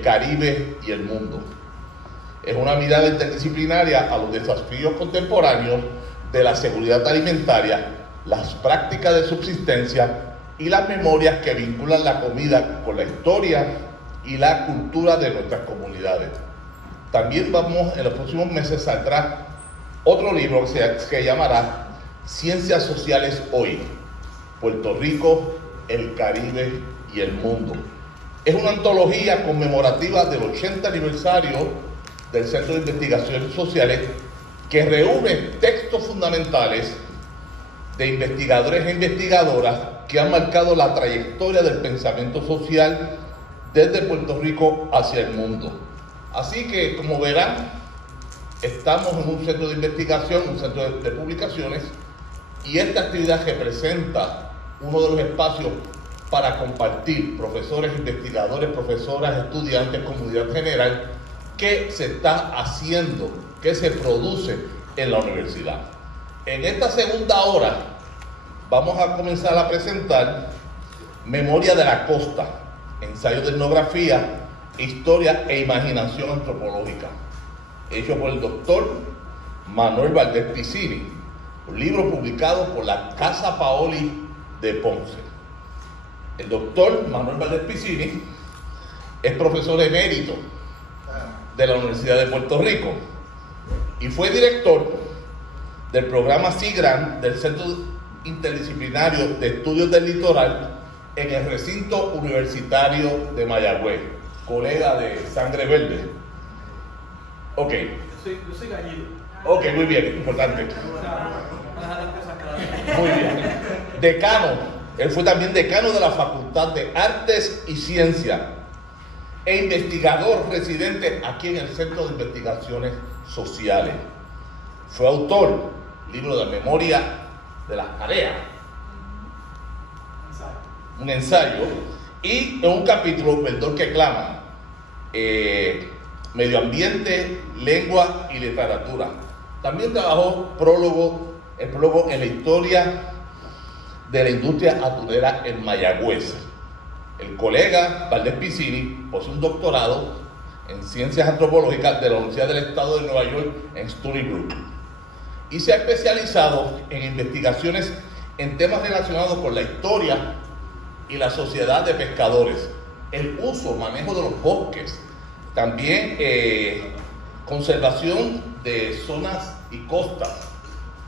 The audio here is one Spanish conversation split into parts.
Caribe y el mundo. Es una mirada interdisciplinaria a los desafíos contemporáneos de la seguridad alimentaria, las prácticas de subsistencia y las memorias que vinculan la comida con la historia y la cultura de nuestras comunidades. También en los próximos meses saldrá otro libro que se llamará Ciencias Sociales Hoy, Puerto Rico, el Caribe y el mundo. Es una antología conmemorativa del 80 aniversario del Centro de Investigaciones Sociales que reúne textos fundamentales de investigadores e investigadoras que han marcado la trayectoria del pensamiento social desde Puerto Rico hacia el mundo. Así que, como verán, estamos en un centro de investigación, un centro de publicaciones, y esta actividad representa uno de los espacios para compartir profesores, investigadores, profesoras, estudiantes, comunidad general, que se está haciendo, que se produce en la universidad. En esta segunda hora vamos a comenzar a presentar Memoria de la Costa, ensayo de etnografía, historia e imaginación antropológica, hecho por el doctor Manuel Valdés Piscini, un libro publicado por la Casa Paoli de Ponce. El doctor Manuel Valdés Piscini es profesor emérito de la Universidad de Puerto Rico y fue director del programa SIGRAN del Centro Interdisciplinario de Estudios del Litoral en el recinto universitario de Mayagüez, colega de Sangre Verde. Ok. Yo soy gallego. Ok, muy bien, importante. Muy bien. Decano, él fue también decano de la Facultad de Artes y Ciencias e investigador residente aquí en el Centro de Investigaciones Sociales. Fue autor, libro de memoria de las tareas, un ensayo, y en un capítulo, Verdor que clama, medio ambiente, lengua y literatura. También trabajó el prólogo en la historia de la industria atunera en Mayagüez. El colega Valdés Piscini posee un doctorado en ciencias antropológicas de la Universidad del Estado de Nueva York en Stony Brook y se ha especializado en investigaciones en temas relacionados con la historia y la sociedad de pescadores, el uso, manejo de los bosques, también conservación de zonas y costas,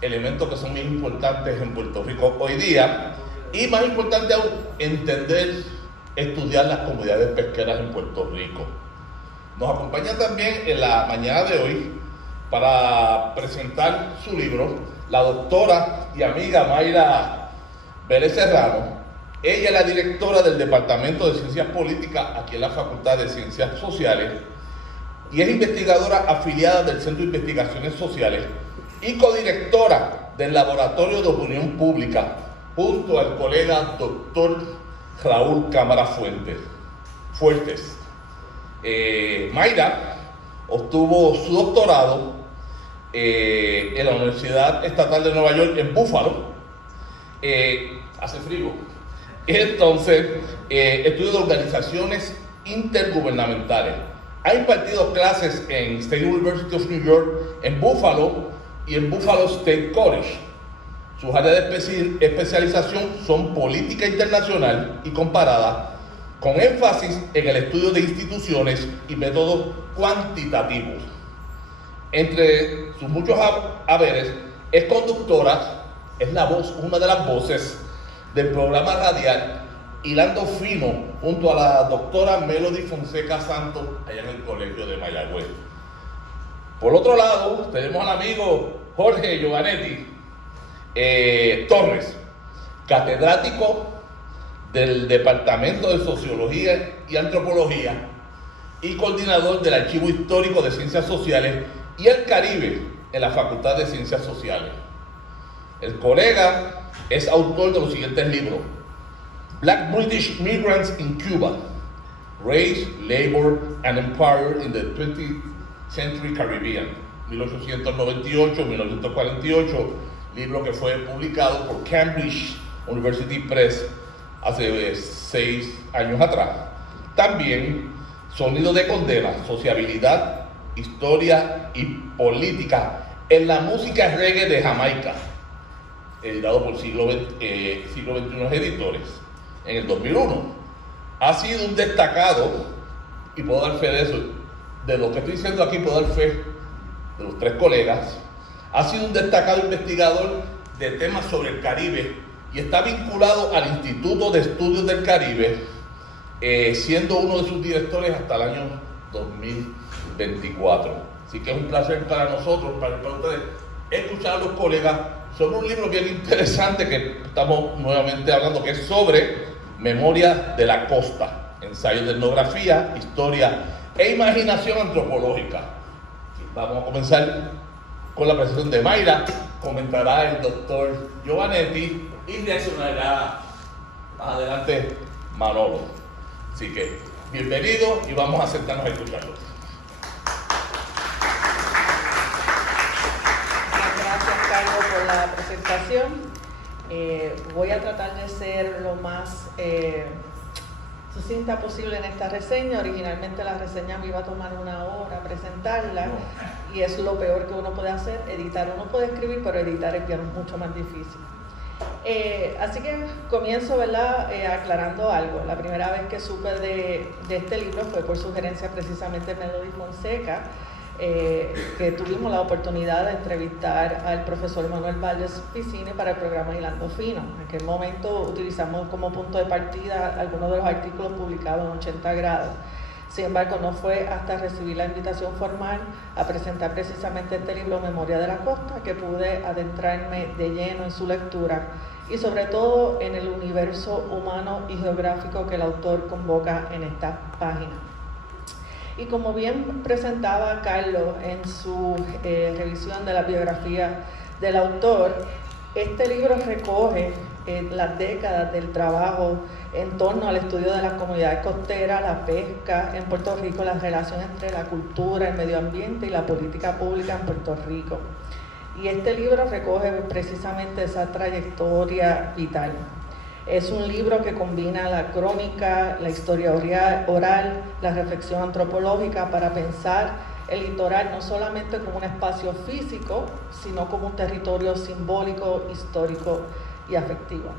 elementos que son muy importantes en Puerto Rico hoy día, y más importante aún, estudiar las comunidades pesqueras en Puerto Rico. Nos acompaña también en la mañana de hoy para presentar su libro la doctora y amiga Mayra Vélez Serrano. Ella es la directora del Departamento de Ciencias Políticas aquí en la Facultad de Ciencias Sociales y es investigadora afiliada del Centro de Investigaciones Sociales y codirectora del Laboratorio de Opinión Pública junto al colega doctor Raúl Cámara Fuertes. Mayra obtuvo su doctorado en la Universidad Estatal de Nueva York en Buffalo. Hace frío. Entonces, estudio de organizaciones intergubernamentales. Ha impartido clases en State University of New York, en Buffalo y en Buffalo State College. Sus áreas de especialización son política internacional y comparada, con énfasis en el estudio de instituciones y métodos cuantitativos. Entre sus muchos haberes, es conductora, es la voz, una de las voces del programa radial Hilando Fino, junto a la doctora Melody Fonseca Santos, allá en el Colegio de Mayagüez. Por otro lado, tenemos al amigo Jorge Giovanetti Torres, catedrático del Departamento de Sociología y Antropología y coordinador del Archivo Histórico de Ciencias Sociales y el Caribe en la Facultad de Ciencias Sociales. El colega es autor de los siguientes libros: Black British Migrants in Cuba, Race, Labor and Empire in the 20th Century Caribbean, 1898-1948, libro que fue publicado por Cambridge University Press hace 6 años atrás. También Sonido de condena, sociabilidad, historia y política en la música reggae de Jamaica, editado por Siglo XXI Editores, en el 2001. Ha sido un destacado, y puedo dar fe de eso, de lo que estoy diciendo aquí puedo dar fe de los tres colegas, ha sido un destacado investigador de temas sobre el Caribe y está vinculado al Instituto de Estudios del Caribe, siendo uno de sus directores hasta el año 2024. Así que es un placer para nosotros, para ustedes, escuchar a los colegas sobre un libro bien interesante que estamos nuevamente hablando, que es sobre Memoria de la Costa, ensayos de etnografía, historia e imaginación antropológica. Vamos a comenzar con la presentación de Mayra, comentará el doctor Giovanetti y reaccionará más adelante Manolo. Así que bienvenido y vamos a sentarnos a escucharlo. Gracias, Carlos, por la presentación. Voy a tratar de ser lo más sucinta posible en esta reseña. Originalmente la reseña me iba a tomar 1 hora presentarla y es lo peor que uno puede hacer, editar. Uno puede escribir, pero editar es mucho más difícil. Así que comienzo, ¿verdad?, aclarando algo. La primera vez que supe de este libro fue por sugerencia precisamente de Melody Fonseca, que tuvimos la oportunidad de entrevistar al profesor Manuel Valdés Piscini para el programa Hilando Fino. En aquel momento utilizamos como punto de partida algunos de los artículos publicados en 80 grados. Sin embargo, no fue hasta recibir la invitación formal a presentar precisamente este libro, Memoria de la Costa, que pude adentrarme de lleno en su lectura y sobre todo en el universo humano y geográfico que el autor convoca en esta página. Y como bien presentaba Carlos en su revisión de la biografía del autor, este libro recoge las décadas del trabajo en torno al estudio de las comunidades costeras, la pesca en Puerto Rico, la relación entre la cultura, el medio ambiente y la política pública en Puerto Rico. Y este libro recoge precisamente esa trayectoria vital. Es un libro que combina la crónica, la historia oral, la reflexión antropológica para pensar el litoral no solamente como un espacio físico, sino como un territorio simbólico, histórico y afectivo.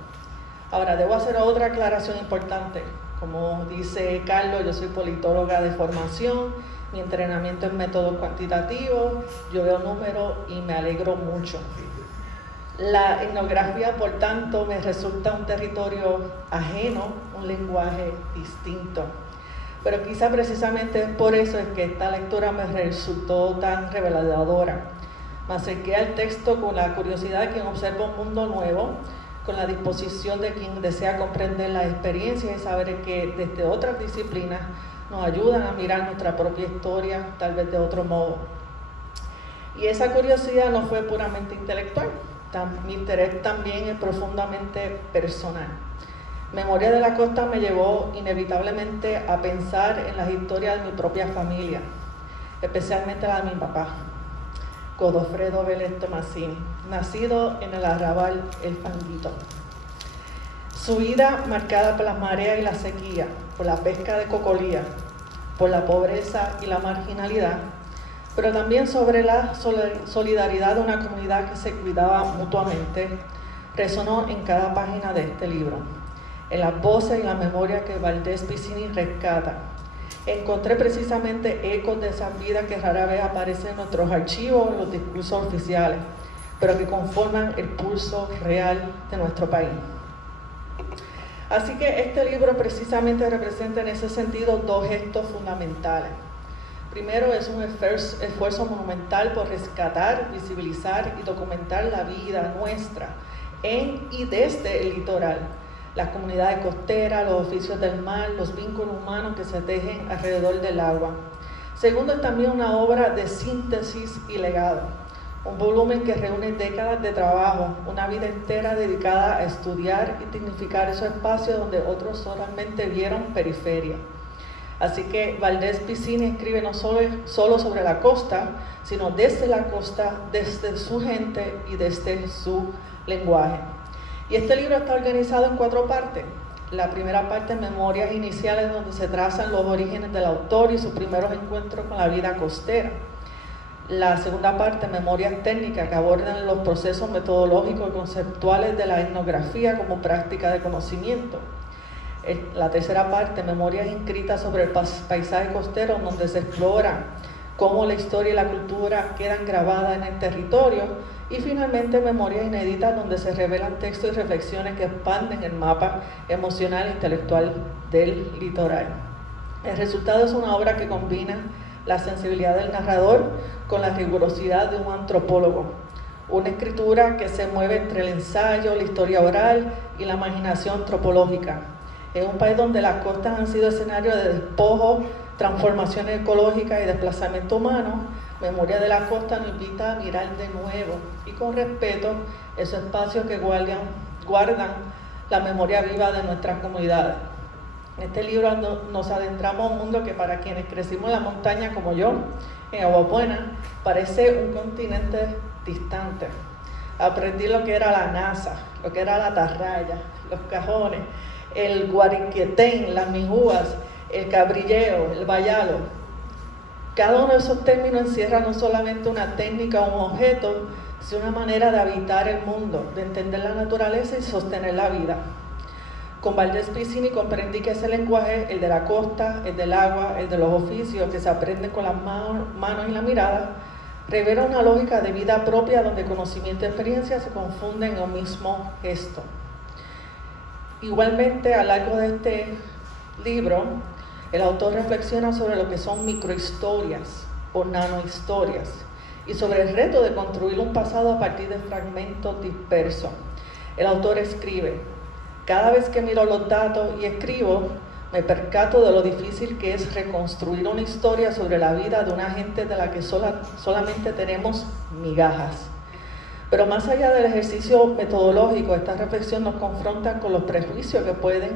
Ahora, debo hacer otra aclaración importante. Como dice Carlos, yo soy politóloga de formación, mi entrenamiento es método cuantitativo, yo veo números y me alegro mucho. La etnografía, por tanto, me resulta un territorio ajeno, un lenguaje distinto. Pero quizá precisamente por eso es que esta lectura me resultó tan reveladora. Me acerqué al texto con la curiosidad de quien observa un mundo nuevo, con la disposición de quien desea comprender las experiencias y saber que desde otras disciplinas nos ayudan a mirar nuestra propia historia, tal vez de otro modo. Y esa curiosidad no fue puramente intelectual. Mi interés también es profundamente personal. Memoria de la Costa me llevó inevitablemente a pensar en las historias de mi propia familia, especialmente la de mi papá, Godofredo Vélez Tomasini, nacido en el arrabal El Fanguito. Su vida marcada por las mareas y la sequía, por la pesca de cocolía, por la pobreza y la marginalidad, pero también sobre la solidaridad de una comunidad que se cuidaba mutuamente, resonó en cada página de este libro, en las voces y la memoria que Valdés Piscini rescata. Encontré precisamente ecos de esas vidas que rara vez aparecen en nuestros archivos, en los discursos oficiales, pero que conforman el pulso real de nuestro país. Así que este libro precisamente representa en ese sentido 2 gestos fundamentales. Primero, es un esfuerzo monumental por rescatar, visibilizar y documentar la vida nuestra en y desde el litoral, las comunidades costeras, los oficios del mar, los vínculos humanos que se tejen alrededor del agua. Segundo, es también una obra de síntesis y legado, un volumen que reúne décadas de trabajo, una vida entera dedicada a estudiar y dignificar esos espacios donde otros solamente vieron periferia. Así que Valdés Piscini escribe no solo sobre la costa, sino desde la costa, desde su gente y desde su lenguaje. Y este libro está organizado en 4 partes. La primera parte, Memorias Iniciales, donde se trazan los orígenes del autor y sus primeros encuentros con la vida costera. La segunda parte, Memorias Técnicas, que abordan los procesos metodológicos y conceptuales de la etnografía como práctica de conocimiento. La tercera parte, Memorias Inscritas sobre el paisaje costero, donde se explora cómo la historia y la cultura quedan grabadas en el territorio. Y finalmente, Memorias Inéditas, donde se revelan textos y reflexiones que expanden el mapa emocional e intelectual del litoral. El resultado es una obra que combina la sensibilidad del narrador con la rigurosidad de un antropólogo. Una escritura que se mueve entre el ensayo, la historia oral y la imaginación antropológica. En un país donde las costas han sido escenario de despojo, transformaciones ecológicas y desplazamiento humano, Memoria de la Costa nos invita a mirar de nuevo y con respeto esos espacios que guardan la memoria viva de nuestras comunidades. En este libro nos adentramos a un mundo que para quienes crecimos en la montaña como yo, en Agua Buena, parece un continente distante. Aprendí lo que era la NASA, lo que era la atarraya, los cajones, el guariquetén, las mijúas, el cabrilleo, el bayalo. Cada uno de esos términos encierra no solamente una técnica o un objeto, sino una manera de habitar el mundo, de entender la naturaleza y sostener la vida. Con Valdés Piscini comprendí que ese lenguaje, el de la costa, el del agua, el de los oficios que se aprenden con las manos y la mirada, revela una lógica de vida propia donde conocimiento y experiencia se confunden en un mismo gesto. Igualmente, a lo largo de este libro, el autor reflexiona sobre lo que son microhistorias o nanohistorias y sobre el reto de construir un pasado a partir de fragmentos dispersos. El autor escribe: cada vez que miro los datos y escribo, me percato de lo difícil que es reconstruir una historia sobre la vida de una gente de la que solamente tenemos migajas. Pero más allá del ejercicio metodológico, esta reflexión nos confronta con los prejuicios que pueden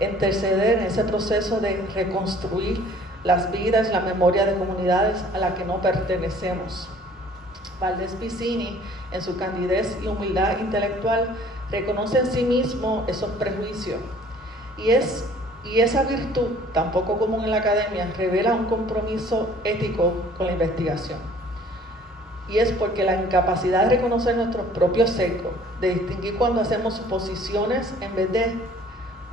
interceder en ese proceso de reconstruir las vidas, la memoria de comunidades a las que no pertenecemos. Valdés Piscini, en su candidez y humildad intelectual, reconoce en sí mismo esos prejuicios. Y esa virtud, tan poco común en la academia, revela un compromiso ético con la investigación. Y es porque la incapacidad de reconocer nuestros propios sesgos, de distinguir cuando hacemos suposiciones en vez de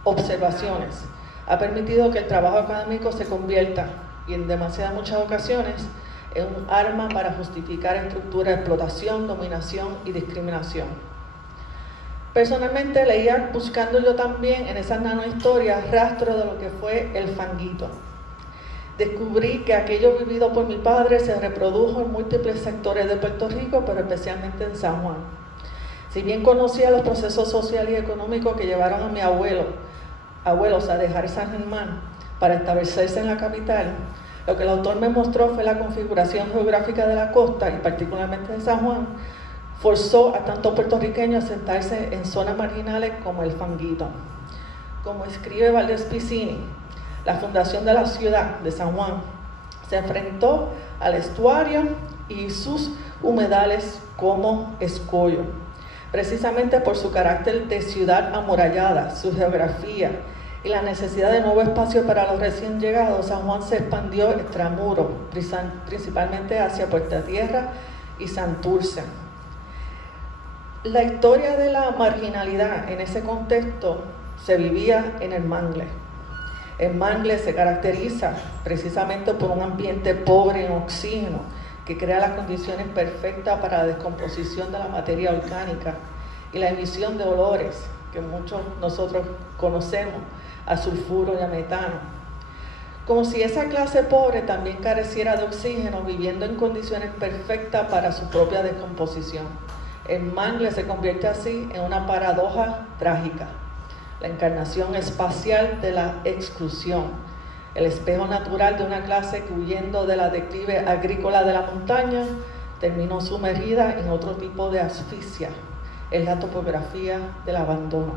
observaciones, ha permitido que el trabajo académico se convierta, y en demasiadas muchas ocasiones, en un arma para justificar estructuras de explotación, dominación y discriminación. Personalmente leía, buscando yo también en esas nanohistorias, rastro de lo que fue el fanguito. Descubrí que aquello vivido por mi padre se reprodujo en múltiples sectores de Puerto Rico, pero especialmente en San Juan. Si bien conocía los procesos sociales y económicos que llevaron a mi abuelos a dejar San Germán para establecerse en la capital, lo que el autor me mostró fue la configuración geográfica de la costa, y particularmente de San Juan, forzó a tantos puertorriqueños a sentarse en zonas marginales como el fanguito. Como escribe Valdés Piscini, la fundación de la ciudad de San Juan se enfrentó al estuario y sus humedales como escollo. Precisamente por su carácter de ciudad amurallada, su geografía y la necesidad de nuevo espacio para los recién llegados, San Juan se expandió extramuro, principalmente hacia Puerto Tierra y Santurce. La historia de la marginalidad en ese contexto se vivía en el mangle. El mangle se caracteriza precisamente por un ambiente pobre en oxígeno, que crea las condiciones perfectas para la descomposición de la materia orgánica y la emisión de olores que muchos nosotros conocemos, a sulfuro y a metano. Como si esa clase pobre también careciera de oxígeno, viviendo en condiciones perfectas para su propia descomposición. El mangle se convierte así en una paradoja trágica, la encarnación espacial de la exclusión, el espejo natural de una clase que, huyendo de la declive agrícola de la montaña, terminó sumergida en otro tipo de asfixia, es la topografía del abandono.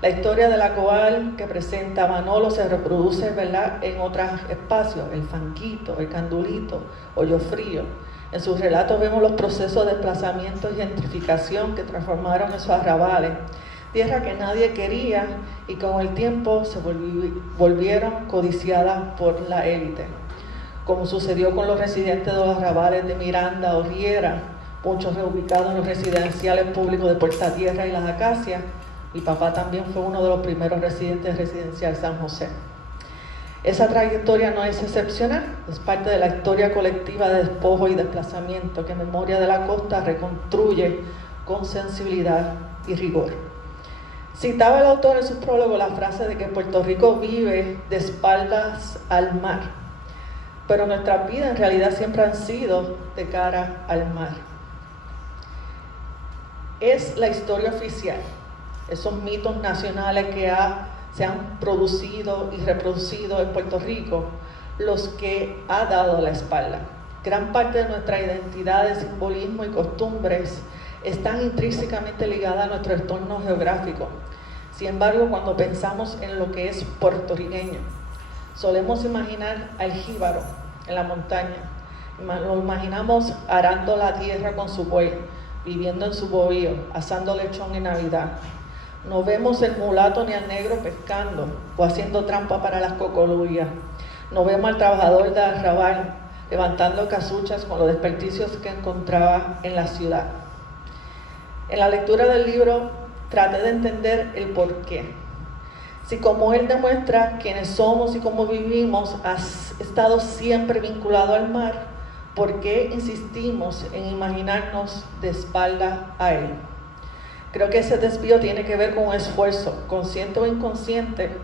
La historia de la Coal que presenta Manolo se reproduce, ¿verdad?, en otros espacios, el Fanguito, el Candulito, Hoyo Frío. En sus relatos vemos los procesos de desplazamiento y gentrificación que transformaron esos arrabales tierra que nadie quería y con el tiempo se volvieron codiciadas por la élite. Como sucedió con los residentes de los arrabales de Miranda o Riera, muchos reubicados en los residenciales públicos de Puerta Tierra y Las Acacias. Mi papá también fue uno de los primeros residentes del residencial San José. Esa trayectoria no es excepcional, es parte de la historia colectiva de despojo y desplazamiento que Memoria de la Costa reconstruye con sensibilidad y rigor. Citaba el autor en su prólogo la frase de que Puerto Rico vive de espaldas al mar, pero nuestras vidas en realidad siempre han sido de cara al mar. Es la historia oficial, esos mitos nacionales que se han producido y reproducido en Puerto Rico, los que ha dado la espalda. Gran parte de nuestra identidad de simbolismo y costumbres están intrínsecamente ligadas a nuestro entorno geográfico. Sin embargo, cuando pensamos en lo que es puertorriqueño, solemos imaginar al jíbaro en la montaña. Lo imaginamos arando la tierra con su buey, viviendo en su bohío, asando lechón en Navidad. No vemos el mulato ni al negro pescando o haciendo trampa para las cocoluyas. No vemos al trabajador de arrabal levantando casuchas con los desperdicios que encontraba en la ciudad. En la lectura del libro traté de entender el porqué. Si como él demuestra quiénes somos y cómo vivimos, has estado siempre vinculado al mar, ¿por qué insistimos en imaginarnos de espalda a él? Creo que ese desvío tiene que ver con un esfuerzo, consciente o inconsciente,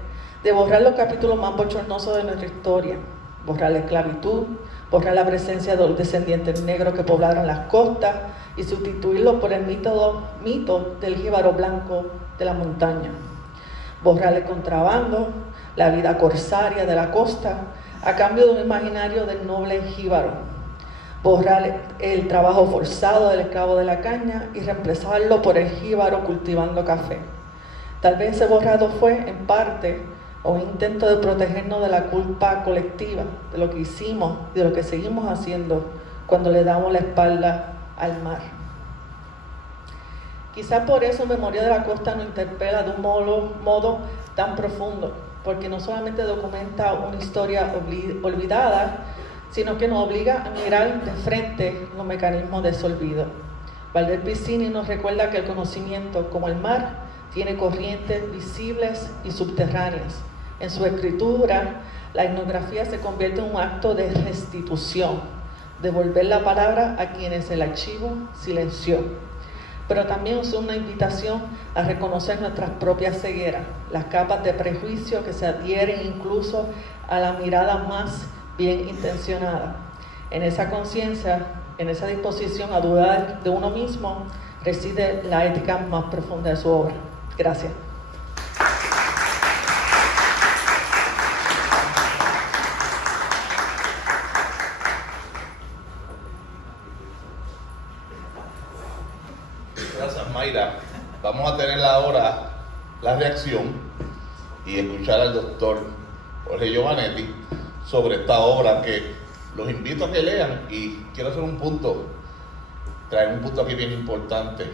de borrar los capítulos más bochornosos de nuestra historia, borrar la esclavitud, borrar la presencia de los descendientes negros que poblaron las costas y sustituirlo por el mito del jíbaro blanco de la montaña. Borrar el contrabando, la vida corsaria de la costa, a cambio de un imaginario del noble jíbaro. Borrar el trabajo forzado del esclavo de la caña y reemplazarlo por el jíbaro cultivando café. Tal vez ese borrado fue, en parte, un intento de protegernos de la culpa colectiva, de lo que hicimos y de lo que seguimos haciendo cuando le damos la espalda al mar. Quizá por eso Memoria de la Costa nos interpela de un modo tan profundo, porque no solamente documenta una historia olvidada, sino que nos obliga a mirar de frente los mecanismos de ese olvido. Valdés Piscini nos recuerda que el conocimiento, como el mar, tiene corrientes visibles y subterráneas. En su escritura, la etnografía se convierte en un acto de restitución, devolver la palabra a quienes el archivo silenció. Pero también es una invitación a reconocer nuestras propias cegueras, las capas de prejuicio que se adhieren incluso a la mirada más bien intencionada. En esa conciencia, en esa disposición a dudar de uno mismo, reside la ética más profunda de su obra. Gracias. Gracias, Mayra. Vamos a tener ahora la reacción y escuchar al doctor Jorge Giovannetti sobre esta obra, que los invito a que lean. Y quiero hacer traer un punto aquí bien importante.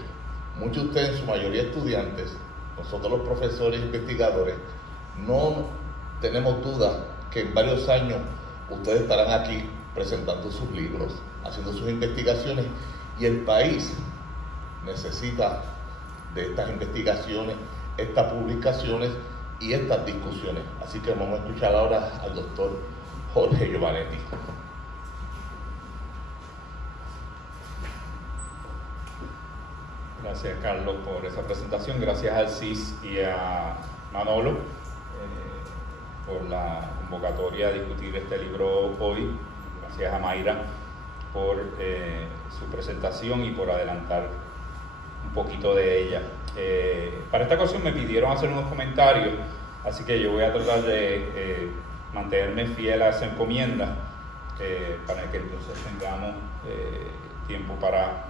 Muchos de ustedes, en su mayoría estudiantes, nosotros los profesores e investigadores, no tenemos duda que en varios años ustedes estarán aquí presentando sus libros, haciendo sus investigaciones, y el país necesita de estas investigaciones, estas publicaciones y estas discusiones. Así que vamos a escuchar ahora al doctor Jorge Giovannetti. Gracias, Carlos, por esa presentación. Gracias al CIS y a Manolo por la convocatoria a discutir este libro hoy. Gracias a Mayra por su presentación y por adelantar un poquito de ella. Para esta ocasión me pidieron hacer unos comentarios, así que yo voy a tratar de mantenerme fiel a esa encomienda para que entonces tengamos tiempo para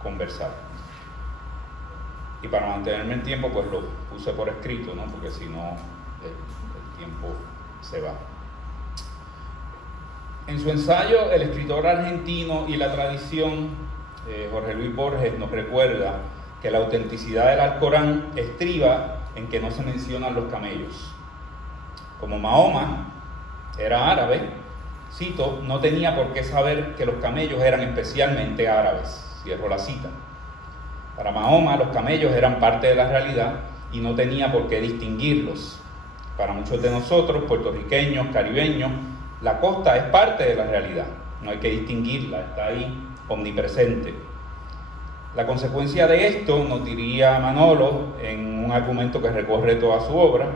conversar. Y para mantenerme en tiempo, pues lo puse por escrito, ¿no? Porque si no, el tiempo se va. En su ensayo, El escritor argentino y la tradición, Jorge Luis Borges nos recuerda que la autenticidad del Alcorán estriba en que no se mencionan los camellos. Como Mahoma era árabe, cito, no tenía por qué saber que los camellos eran especialmente árabes, cierro la cita. Para Mahoma los camellos eran parte de la realidad y no tenía por qué distinguirlos. Para muchos de nosotros, puertorriqueños, caribeños, la costa es parte de la realidad, no hay que distinguirla, está ahí omnipresente. La consecuencia de esto, nos diría Manolo en un argumento que recorre toda su obra,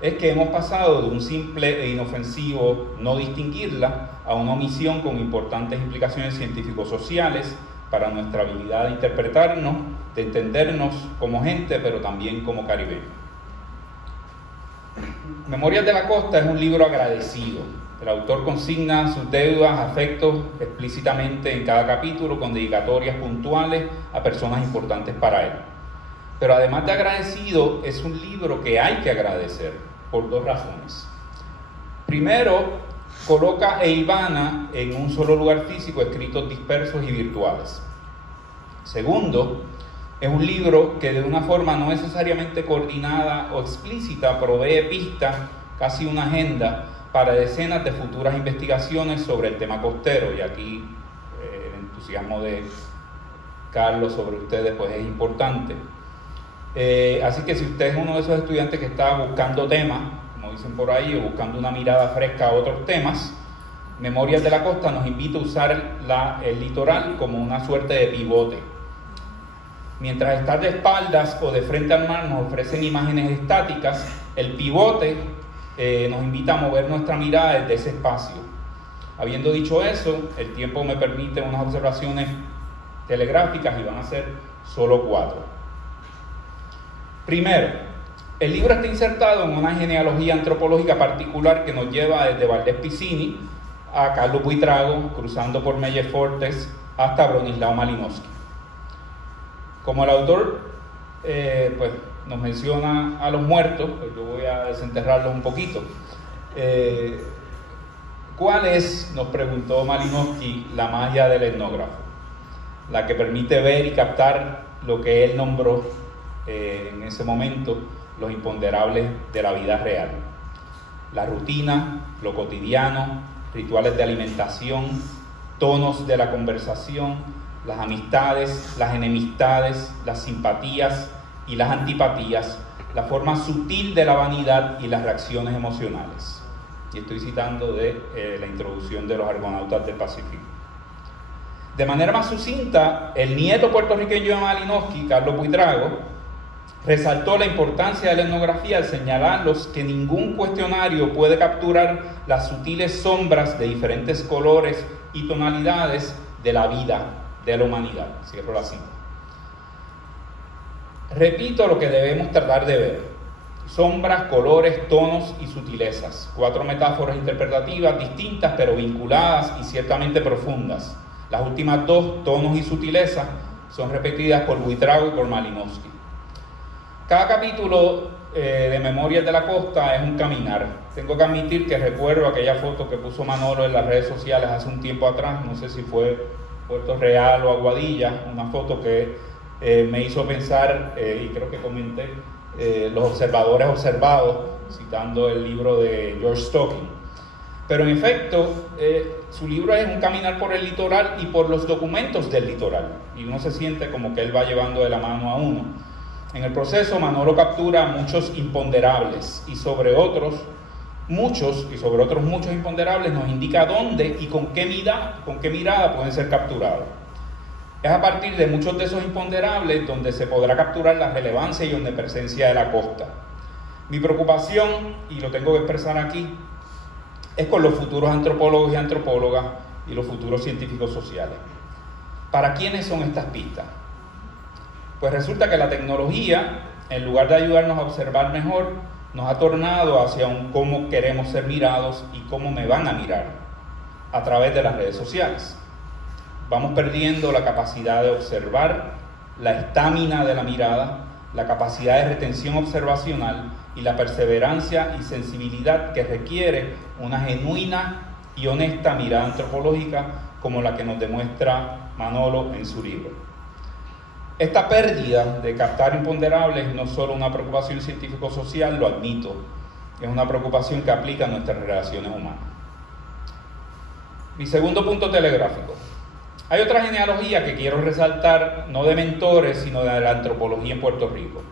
es que hemos pasado de un simple e inofensivo no distinguirla a una omisión con importantes implicaciones científico-sociales para nuestra habilidad de interpretarnos, de entendernos como gente, pero también como caribeños. Memorias de la Costa es un libro agradecido. El autor consigna sus deudas, afectos explícitamente en cada capítulo con dedicatorias puntuales a personas importantes para él. Pero además de agradecido, es un libro que hay que agradecer por dos razones. Primero, coloca e hilvana en un solo lugar físico escritos dispersos y virtuales. Segundo, es un libro que de una forma no necesariamente coordinada o explícita provee pistas, casi una agenda, para decenas de futuras investigaciones sobre el tema costero. Y aquí el entusiasmo de Carlos sobre ustedes pues es importante. Así que si usted es uno de esos estudiantes que está buscando temas, como dicen por ahí, o buscando una mirada fresca a otros temas, Memorias de la Costa nos invita a usar el litoral como una suerte de pivote. Mientras estar de espaldas o de frente al mar nos ofrecen imágenes estáticas, el pivote nos invita a mover nuestra mirada desde ese espacio. Habiendo dicho eso, el tiempo me permite unas observaciones telegráficas y van a ser solo 4. Primero, el libro está insertado en una genealogía antropológica particular que nos lleva desde Valdés Piscini a Carlos Buitrago, cruzando por Meyer Fortes hasta Bronislao Malinowski. Como el autor pues nos menciona a los muertos, pues yo voy a desenterrarlos un poquito. ¿Cuál es, nos preguntó Malinowski, la magia del etnógrafo? La que permite ver y captar lo que él nombró en ese momento los imponderables de la vida real. La rutina, lo cotidiano, rituales de alimentación, tonos de la conversación, las amistades, las enemistades, las simpatías y las antipatías, la forma sutil de la vanidad y las reacciones emocionales. Y estoy citando de la introducción de los Argonautas del Pacífico. De manera más sucinta, el nieto puertorriqueño de Malinowski, Carlos Buitrago, resaltó la importancia de la etnografía al señalarlos que ningún cuestionario puede capturar las sutiles sombras de diferentes colores y tonalidades de la vida, de la humanidad. Cierro la cita. Repito lo que debemos tratar de ver: sombras, colores, tonos y sutilezas. 4 metáforas interpretativas distintas pero vinculadas y ciertamente profundas. Las últimas 2, tonos y sutileza, son repetidas por Buitrago y por Malinowski. Cada capítulo de Memorias de la Costa es un caminar. Tengo que admitir que recuerdo aquella foto que puso Manolo en las redes sociales hace un tiempo atrás, no sé si fue Puerto Real o Aguadilla, una foto que me hizo pensar, y creo que comenté, los observadores observados, citando el libro de George Stocking. Pero en efecto, su libro es un caminar por el litoral y por los documentos del litoral, y uno se siente como que él va llevando de la mano a uno. En el proceso, Manolo captura muchos imponderables y sobre otros muchos imponderables nos indica dónde y con qué mirada pueden ser capturados. Es a partir de muchos de esos imponderables donde se podrá capturar la relevancia y omnipresencia de la costa. Mi preocupación, y lo tengo que expresar aquí, es con los futuros antropólogos y antropólogas y los futuros científicos sociales. ¿Para quiénes son estas pistas? Pues resulta que la tecnología, en lugar de ayudarnos a observar mejor, nos ha tornado hacia un cómo queremos ser mirados y cómo me van a mirar a través de las redes sociales. Vamos perdiendo la capacidad de observar, la estamina de la mirada, la capacidad de retención observacional y la perseverancia y sensibilidad que requiere una genuina y honesta mirada antropológica como la que nos demuestra Manolo en su libro. Esta pérdida de captar imponderables no es solo una preocupación científico-social, lo admito, es una preocupación que aplica a nuestras relaciones humanas. Mi segundo punto telegráfico. Hay otra genealogía que quiero resaltar, no de mentores, sino de la antropología en Puerto Rico.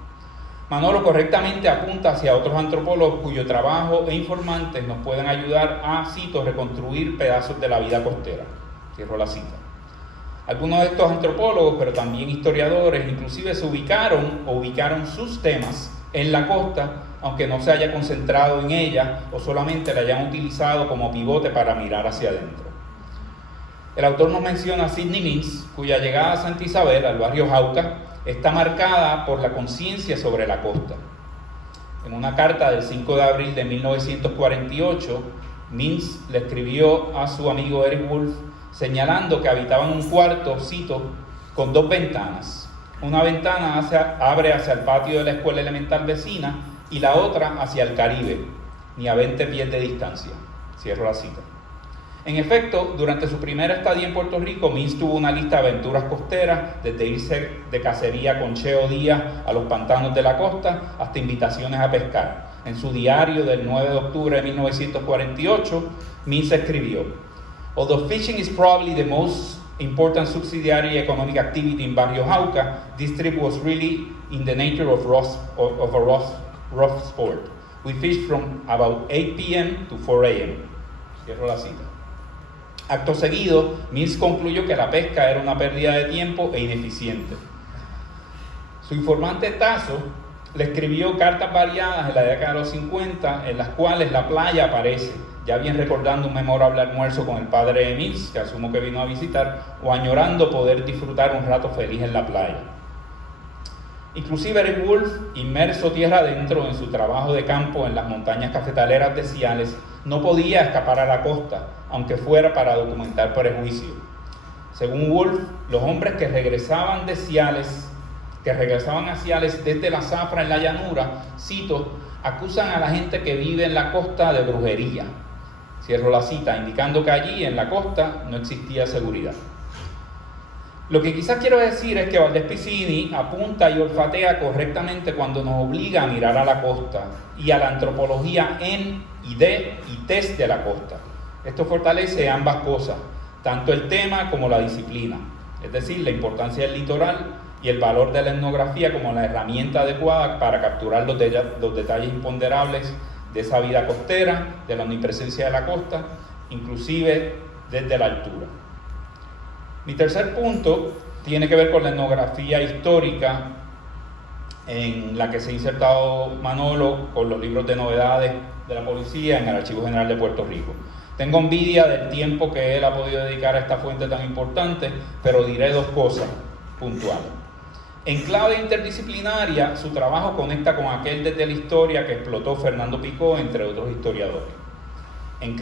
Manolo correctamente apunta hacia otros antropólogos cuyo trabajo e informantes nos pueden ayudar a, cito, reconstruir pedazos de la vida costera. Cierro la cita. Algunos de estos antropólogos, pero también historiadores, inclusive se ubicaron sus temas en la costa, aunque no se haya concentrado en ella o solamente la hayan utilizado como pivote para mirar hacia adentro. El autor nos menciona a Sidney Mintz, cuya llegada a Santa Isabel, al barrio Jauca, está marcada por la conciencia sobre la costa. En una carta del 5 de abril de 1948, Mintz le escribió a su amigo Eric Wolf señalando que habitaban un cuarto, cito, con 2 ventanas. Una ventana abre hacia el patio de la escuela elemental vecina y la otra hacia el Caribe, ni a 20 pies de distancia. Cierro la cita. En efecto, durante su primera estadía en Puerto Rico, Mintz tuvo una lista de aventuras costeras, desde irse de cacería con Cheo Díaz a los pantanos de la costa, hasta invitaciones a pescar. En su diario del 9 de octubre de 1948, Mintz escribió: "Although fishing is probably the most important subsidiary economic activity in Barrio Jauca, this trip was really in the nature of a rough sport. We fished from about 8 p.m. to 4 a.m. Cierro la cita. Acto seguido, Mintz concluyó que la pesca era una pérdida de tiempo e ineficiente. Su informante Tazo le escribió cartas variadas en la década de los 50, en las cuales la playa aparece, ya bien recordando un memorable almuerzo con el padre de Mintz, que asumo que vino a visitar, o añorando poder disfrutar un rato feliz en la playa. Inclusive Eric Wolf, inmerso tierra adentro en su trabajo de campo en las montañas cafetaleras de Ciales, no podía escapar a la costa, aunque fuera para documentar prejuicio. Según Wolf, los hombres que regresaban a Ciales desde la zafra en la llanura, cito, acusan a la gente que vive en la costa de brujería. Cierro la cita, indicando que allí en la costa no existía seguridad. Lo que quizás quiero decir es que Valdés Piscini apunta y olfatea correctamente cuando nos obliga a mirar a la costa y a la antropología en y desde la costa. Esto fortalece ambas cosas, tanto el tema como la disciplina, es decir, la importancia del litoral y el valor de la etnografía como la herramienta adecuada para capturar los detalles imponderables de esa vida costera, de la omnipresencia de la costa, inclusive desde la altura. Mi tercer punto tiene que ver con la etnografía histórica en la que se ha insertado Manolo con los libros de novedades de la policía en el Archivo General de Puerto Rico. Tengo envidia del tiempo que él ha podido dedicar a esta fuente tan importante, pero diré 2 cosas puntuales. En clave interdisciplinaria, su trabajo conecta con aquel desde la historia que explotó Fernando Picó, entre otros historiadores. En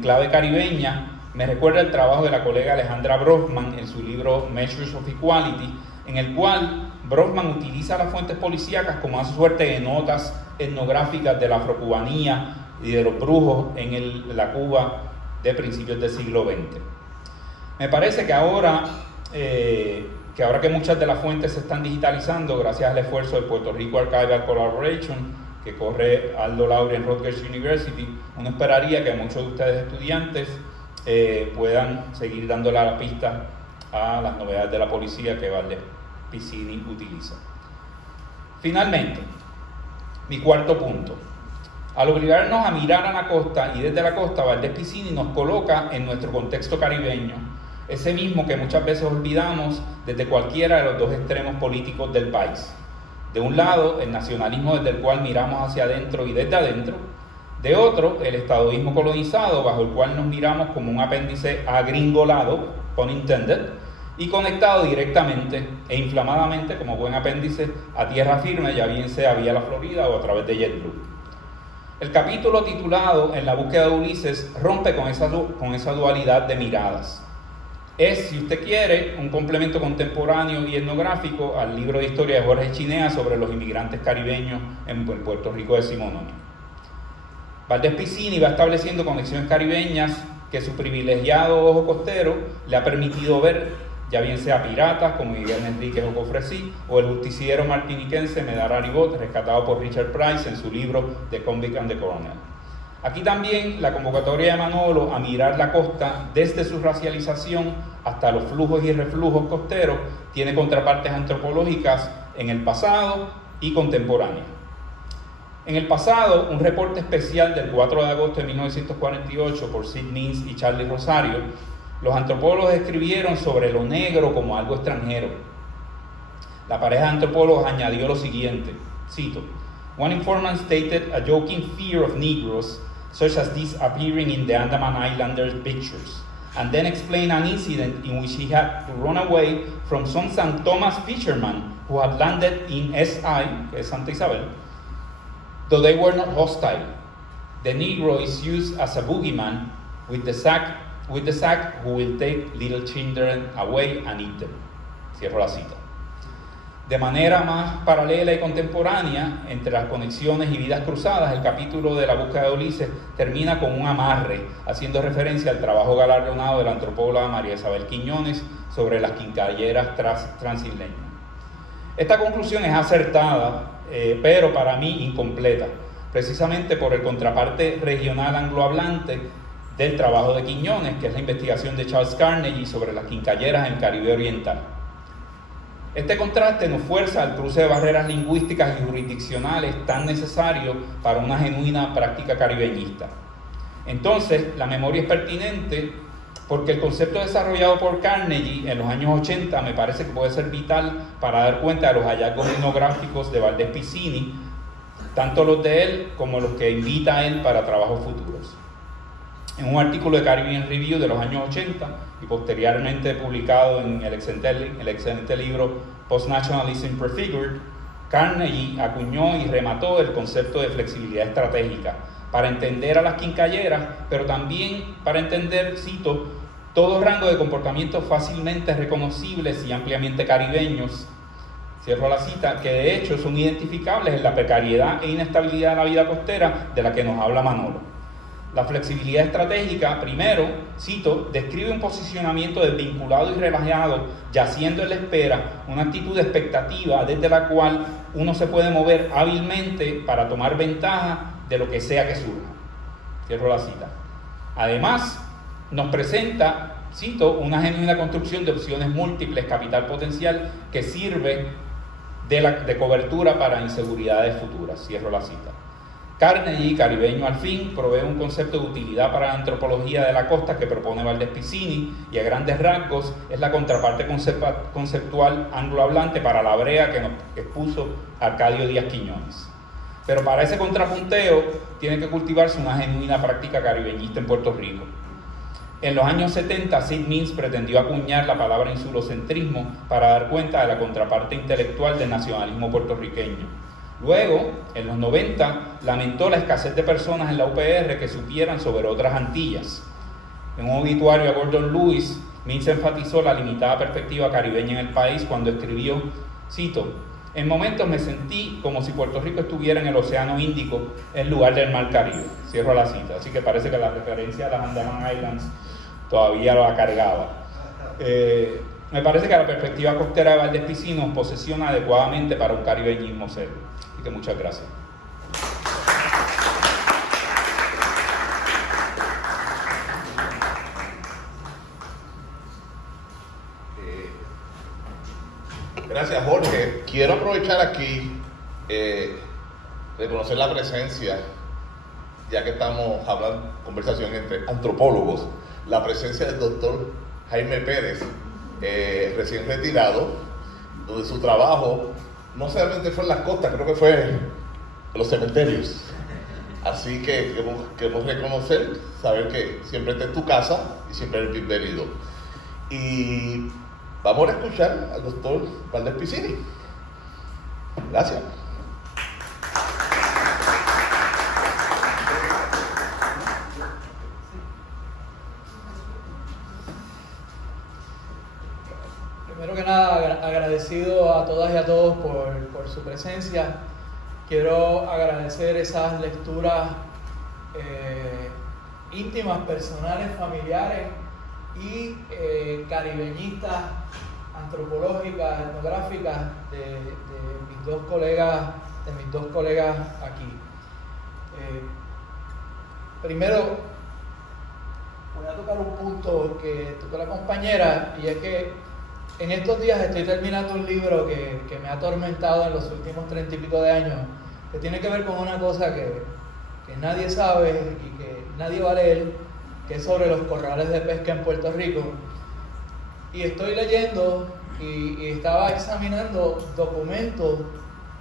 clave caribeña, me recuerda el trabajo de la colega Alejandra Brofman en su libro Measures of Equality, en el cual Brofman utiliza las fuentes policíacas como una suerte de notas etnográficas de la afrocubanía y de los brujos en la Cuba de principios del siglo XX. Me parece que ahora que muchas de las fuentes se están digitalizando gracias al esfuerzo de Puerto Rico Archival Collaboration, que corre Aldo Lauri en Rutgers University, uno esperaría que muchos de ustedes estudiantes puedan seguir dándole la pista a las novedades de la policía que Valdés Piscini utiliza. Finalmente, mi cuarto punto. Al obligarnos a mirar a la costa y desde la costa, Valdés Piscini nos coloca en nuestro contexto caribeño, ese mismo que muchas veces olvidamos desde cualquiera de los 2 extremos políticos del país. De un lado, el nacionalismo desde el cual miramos hacia adentro y desde adentro. De otro, el estadoísmo colonizado, bajo el cual nos miramos como un apéndice agringolado, pun intended, y conectado directamente e inflamadamente como buen apéndice a tierra firme, ya bien sea vía la Florida o a través de JetBlue. El capítulo titulado En la búsqueda de Ulises rompe con esa dualidad de miradas. Es, si usted quiere, un complemento contemporáneo y etnográfico al libro de historia de Jorge Chinea sobre los inmigrantes caribeños en Puerto Rico decimonónico. Valdés Piscini va estableciendo conexiones caribeñas que su privilegiado ojo costero le ha permitido ver ya bien sea piratas como Miguel Enríquez o Cofresí, o el justiciero martiniquense Medar Aribot, rescatado por Richard Price en su libro The Convict and the Colonial. Aquí también la convocatoria de Manolo a mirar la costa desde su racialización hasta los flujos y reflujos costeros tiene contrapartes antropológicas en el pasado y contemporáneo. En el pasado, un reporte especial del 4 de agosto de 1948 por Sid Means y Charlie Rosario, los antropólogos escribieron sobre lo negro como algo extranjero. La pareja de antropólogos añadió lo siguiente, cito: "One informant stated a joking fear of Negroes, such as these appearing in the Andaman Islanders pictures, and then explained an incident in which he had to run away from some St. Thomas fishermen who had landed in SI, que es Santa Isabel, though they were not hostile. The Negro is used as a boogeyman with the sack who will take little children away and eat them." Cierro la cita. De manera más paralela y contemporánea, entre las conexiones y vidas cruzadas, el capítulo de la búsqueda de Ulises termina con un amarre, haciendo referencia al trabajo galardonado de la antropóloga María Isabel Quiñones sobre las quincalleras transisleñas. Esta conclusión es acertada, pero para mí incompleta, precisamente por el contraparte regional anglohablante del trabajo de Quiñones, que es la investigación de Charles Carnegie sobre las quincalleras en el Caribe Oriental. Este contraste nos fuerza al cruce de barreras lingüísticas y jurisdiccionales tan necesario para una genuina práctica caribeñista. Entonces, la memoria es pertinente porque el concepto desarrollado por Carnegie en los años 80 me parece que puede ser vital para dar cuenta de los hallazgos etnográficos de Valdés Piscini, tanto los de él como los que invita a él para trabajos futuros. En un artículo de Caribbean Review de los años 80 y posteriormente publicado en el excelente libro Post-Nationalism Prefigured, Carnegie acuñó y remató el concepto de flexibilidad estratégica para entender a las quincalleras, pero también para entender, cito, todo rango de comportamientos fácilmente reconocibles y ampliamente caribeños, cierro la cita, que de hecho son identificables en la precariedad e inestabilidad de la vida costera de la que nos habla Manolo. La flexibilidad estratégica, primero, cito, describe un posicionamiento desvinculado y relajado, yaciendo en la espera, una actitud de expectativa desde la cual uno se puede mover hábilmente para tomar ventaja de lo que sea que surja. Cierro la cita. Además, nos presenta, cito, una genuina construcción de opciones múltiples, capital potencial, que sirve de cobertura para inseguridades futuras. Cierro la cita. Carnegie, caribeño al fin, provee un concepto de utilidad para la antropología de la costa que propone Valdés Piscini y a grandes rasgos es la contraparte conceptual anglohablante para la brea que nos expuso Arcadio Díaz Quiñones. Pero para ese contrapunteo tiene que cultivarse una genuina práctica caribeñista en Puerto Rico. En los años 70, Sid Means pretendió acuñar la palabra insulocentrismo para dar cuenta de la contraparte intelectual del nacionalismo puertorriqueño. Luego, en los 90, lamentó la escasez de personas en la UPR que supieran sobre otras Antillas. En un obituario a Gordon Lewis, Means enfatizó la limitada perspectiva caribeña en el país cuando escribió, cito, "En momentos me sentí como si Puerto Rico estuviera en el Océano Índico en lugar del Mar Caribe". Cierro la cita. Así que parece que la referencia a las Andaman Islands todavía lo acargaba. Me parece que la perspectiva costera de Valdés Piscini nos posesiona adecuadamente para un caribeñismo serio. Así que muchas gracias. Gracias, Jorge. Quiero aprovechar aquí, reconocer la presencia, ya que estamos hablando, conversación entre antropólogos, la presencia del doctor Jaime Pérez, recién retirado, donde su trabajo no solamente fue en las costas, creo que fue en los cementerios. Así que queremos reconocer, saber que siempre está en tu casa y siempre eres bienvenido. Y vamos a escuchar al doctor Valdés Piscini. Gracias. Primero que nada, agradecido a todas y a todos por su presencia. Quiero agradecer esas lecturas íntimas, personales, familiares y caribeñistas antropológicas, etnográficas de mis dos colegas aquí. Primero, voy a tocar un punto que tocó la compañera, y es que en estos días estoy terminando un libro que me ha atormentado en los últimos 30 y pico de años, que tiene que ver con una cosa que nadie sabe y que nadie va a leer, que es sobre los corrales de pesca en Puerto Rico. Y estoy leyendo y estaba examinando documentos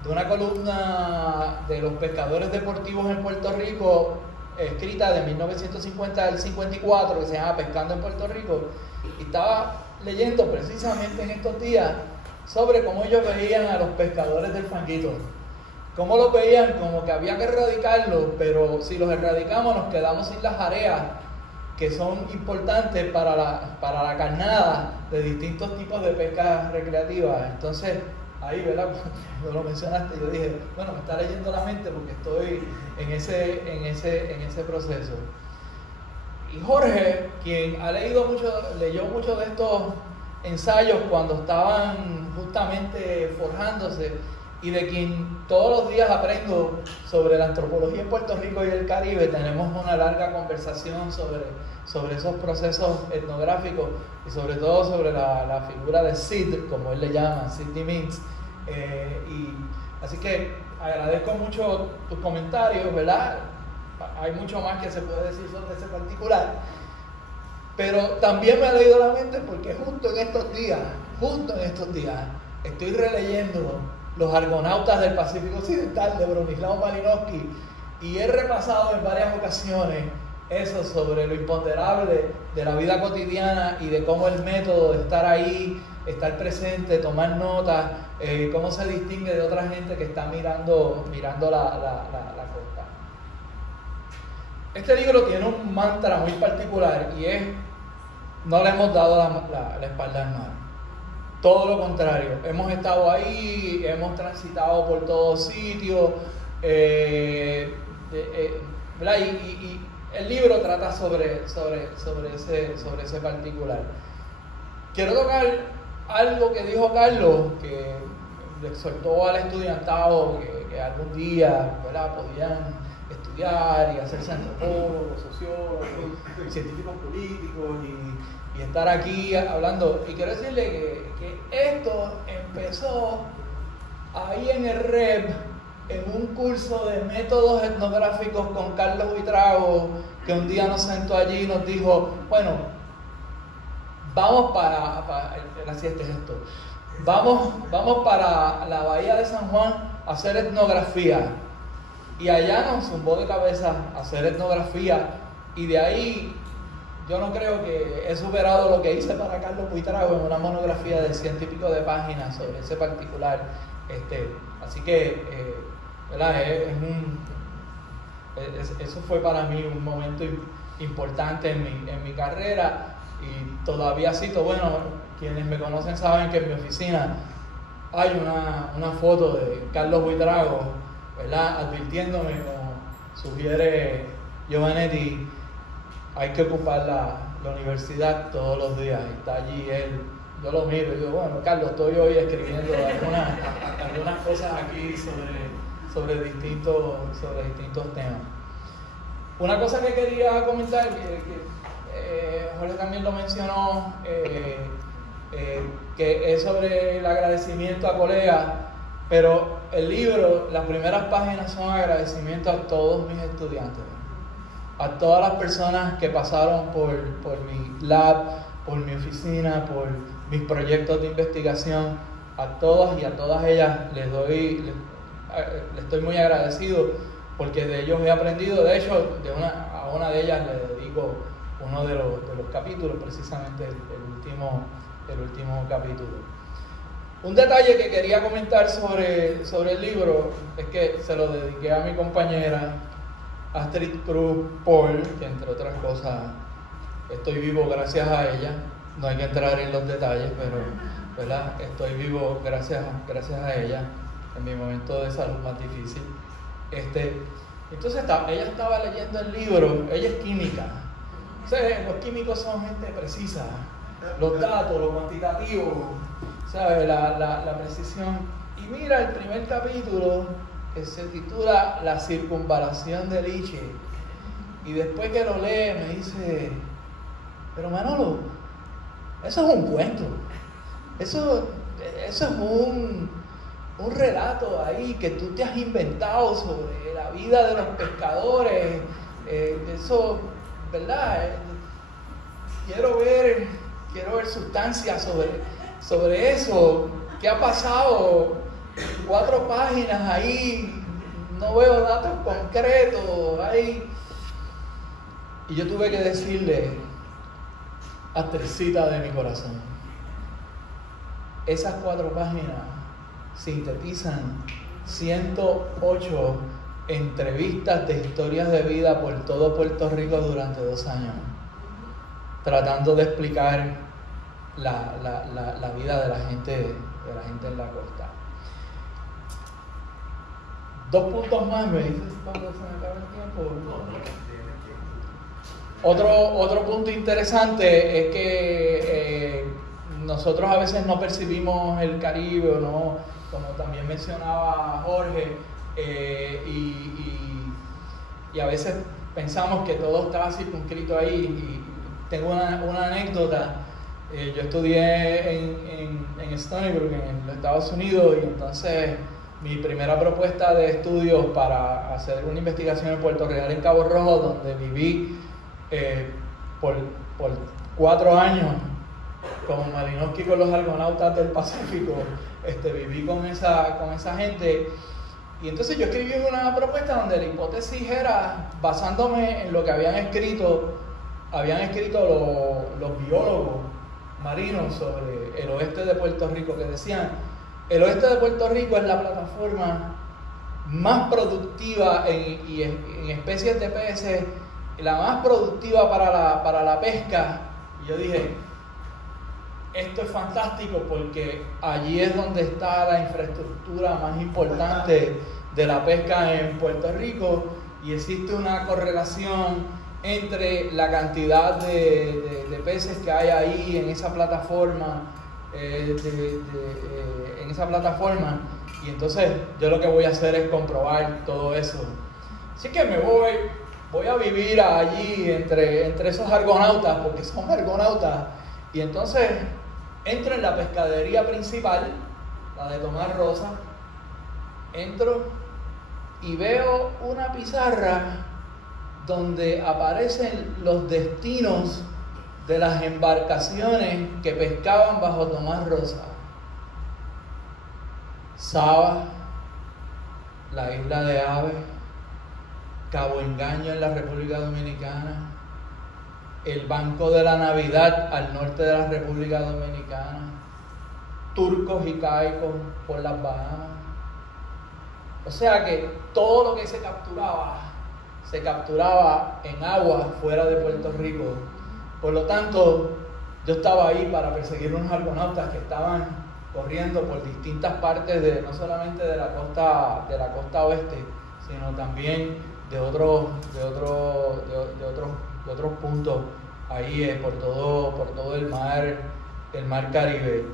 de una columna de los pescadores deportivos en Puerto Rico, escrita de 1950 al 54, que se llama Pescando en Puerto Rico, y estaba leyendo precisamente en estos días sobre cómo ellos veían a los pescadores del fanguito, cómo los veían como que había que erradicarlos, pero si los erradicamos nos quedamos sin las áreas que son importantes para la carnada de distintos tipos de pesca recreativa. Entonces, ahí, ¿verdad? Cuando lo mencionaste, yo dije, bueno, me está leyendo la mente porque estoy en ese proceso. Y Jorge, quien leyó mucho de estos ensayos cuando estaban justamente forjándose, y de quien todos los días aprendo sobre la antropología en Puerto Rico y el Caribe, tenemos una larga conversación sobre esos procesos etnográficos y sobre todo sobre la figura de Sid, como él le llama, Sidney Mintz. Y así que agradezco mucho tus comentarios, ¿verdad? Hay mucho más que se puede decir sobre ese particular, pero también me ha leído la mente porque justo en estos días, estoy releyendo Los Argonautas del Pacífico Occidental de Bronislaw Malinowski, y he repasado en varias ocasiones eso sobre lo imponderable de la vida cotidiana y de cómo el método de estar ahí, estar presente, tomar notas, cómo se distingue de otra gente que está mirando la costa. Este libro tiene un mantra muy particular y es: no le hemos dado la espalda al mar. Todo lo contrario, hemos estado ahí, hemos transitado por todos sitios, ¿verdad? Y el libro trata sobre ese particular. Quiero tocar algo que dijo Carlos, que le exhortó al estudiantado que algún día, ¿verdad?, podían estudiar y hacerse antropólogos, sociólogos, científicos políticos y estar aquí hablando. Y quiero decirle que esto empezó ahí en el REP, en un curso de métodos etnográficos con Carlos Buitrago, que un día nos sentó allí y nos dijo, bueno, vamos vamos para la bahía de San Juan a hacer etnografía. Y allá nos zumbó de cabeza a hacer etnografía, y de ahí yo no creo que he superado lo que hice para Carlos Buitrago en una monografía de 100 y pico de páginas sobre ese particular. Así que, ¿verdad? Eso fue para mí un momento importante en mi carrera, y todavía cito, bueno, quienes me conocen saben que en mi oficina hay una foto de Carlos Buitrago, ¿verdad?, advirtiéndome, como sugiere Giovanetti, hay que ocupar la universidad todos los días. Está allí él, yo lo miro y digo, bueno, Carlos, estoy hoy escribiendo algunas cosas aquí sobre distintos temas. Una cosa que quería comentar, que Jorge también lo mencionó, que es sobre el agradecimiento a colegas, pero el libro, las primeras páginas son agradecimiento a todos mis estudiantes, a todas las personas que pasaron por mi lab, por mi oficina, por mis proyectos de investigación. A todas y a todas ellas les estoy muy agradecido, porque de ellos he aprendido. De hecho, a una de ellas le dedico uno de los capítulos, precisamente el último capítulo. Un detalle que quería comentar sobre el libro es que se lo dediqué a mi compañera Astrid Cruz Paul, que entre otras cosas estoy vivo gracias a ella. No hay que entrar en los detalles, pero, ¿verdad?, estoy vivo gracias a ella en mi momento de salud más difícil. Entonces ella estaba leyendo el libro. Ella es química. Los químicos son gente precisa, los datos, lo cuantitativo, ¿sabes? La precisión. Y mira el primer capítulo que se titula La circunvalación de Liche. Y después que lo lee me dice, pero Manolo, eso es un cuento. Eso es un relato ahí que tú te has inventado sobre la vida de los pescadores. Eso, ¿verdad? Quiero ver sustancia sobre eso. ¿Qué ha pasado? 4 páginas ahí, no veo datos concretos ahí. Y yo tuve que decirle, Astercita de mi corazón, esas 4 páginas sintetizan 108 entrevistas de historias de vida por todo Puerto Rico durante 2 años, tratando de explicar la vida de la gente en la costa. 2 puntos más, me dices cuando se me acaba el tiempo. Otro punto interesante es que nosotros a veces no percibimos el Caribe, o no, como también mencionaba Jorge, y a veces pensamos que todo estaba circunscrito ahí. Y tengo una anécdota. Yo estudié en Stony Brook, en los Estados Unidos, y entonces mi primera propuesta de estudios para hacer una investigación en Puerto Real, en Cabo Rojo, donde viví por 4 años como Malinowski con los argonautas del Pacífico, viví con esa gente. Y entonces yo escribí una propuesta donde la hipótesis era, basándome en lo que habían escrito los biólogos marinos sobre el oeste de Puerto Rico, que decían, el oeste de Puerto Rico es la plataforma más productiva en especies de peces, la más productiva para la pesca. Y yo dije, esto es fantástico porque allí es donde está la infraestructura más importante de la pesca en Puerto Rico, y existe una correlación entre la cantidad de peces que hay ahí en esa plataforma, y entonces yo lo que voy a hacer es comprobar todo eso. Así que me voy a vivir allí entre esos argonautas, porque son argonautas, y entonces entro en la pescadería principal, la de Tomás Rosa, entro y veo una pizarra donde aparecen los destinos de las embarcaciones que pescaban bajo Tomás Rosa. Saba, la Isla de Aves, Cabo Engaño en la República Dominicana, el Banco de la Navidad al norte de la República Dominicana, Turcos y Caicos por las Bahamas. O sea que todo lo que se capturaba en agua fuera de Puerto Rico. Por lo tanto, yo estaba ahí para perseguir unos argonautas que estaban corriendo por distintas partes no solamente de la costa oeste, sino también de otros puntos ahí por todo el mar Caribe.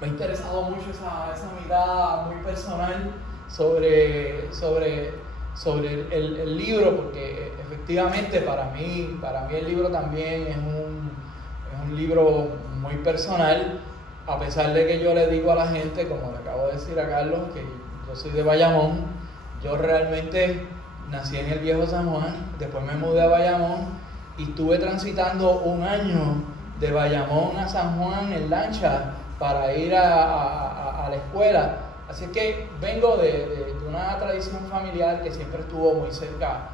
Me ha interesado mucho esa mirada muy personal sobre el libro, porque efectivamente para mí el libro también es un libro muy personal, a pesar de que yo le digo a la gente, como le acabo de decir a Carlos, que yo soy de Bayamón. Yo realmente nací en el viejo San Juan, después me mudé a Bayamón y estuve transitando 1 año de Bayamón a San Juan en lancha para ir a la escuela. Así que vengo de una tradición familiar que siempre estuvo muy cerca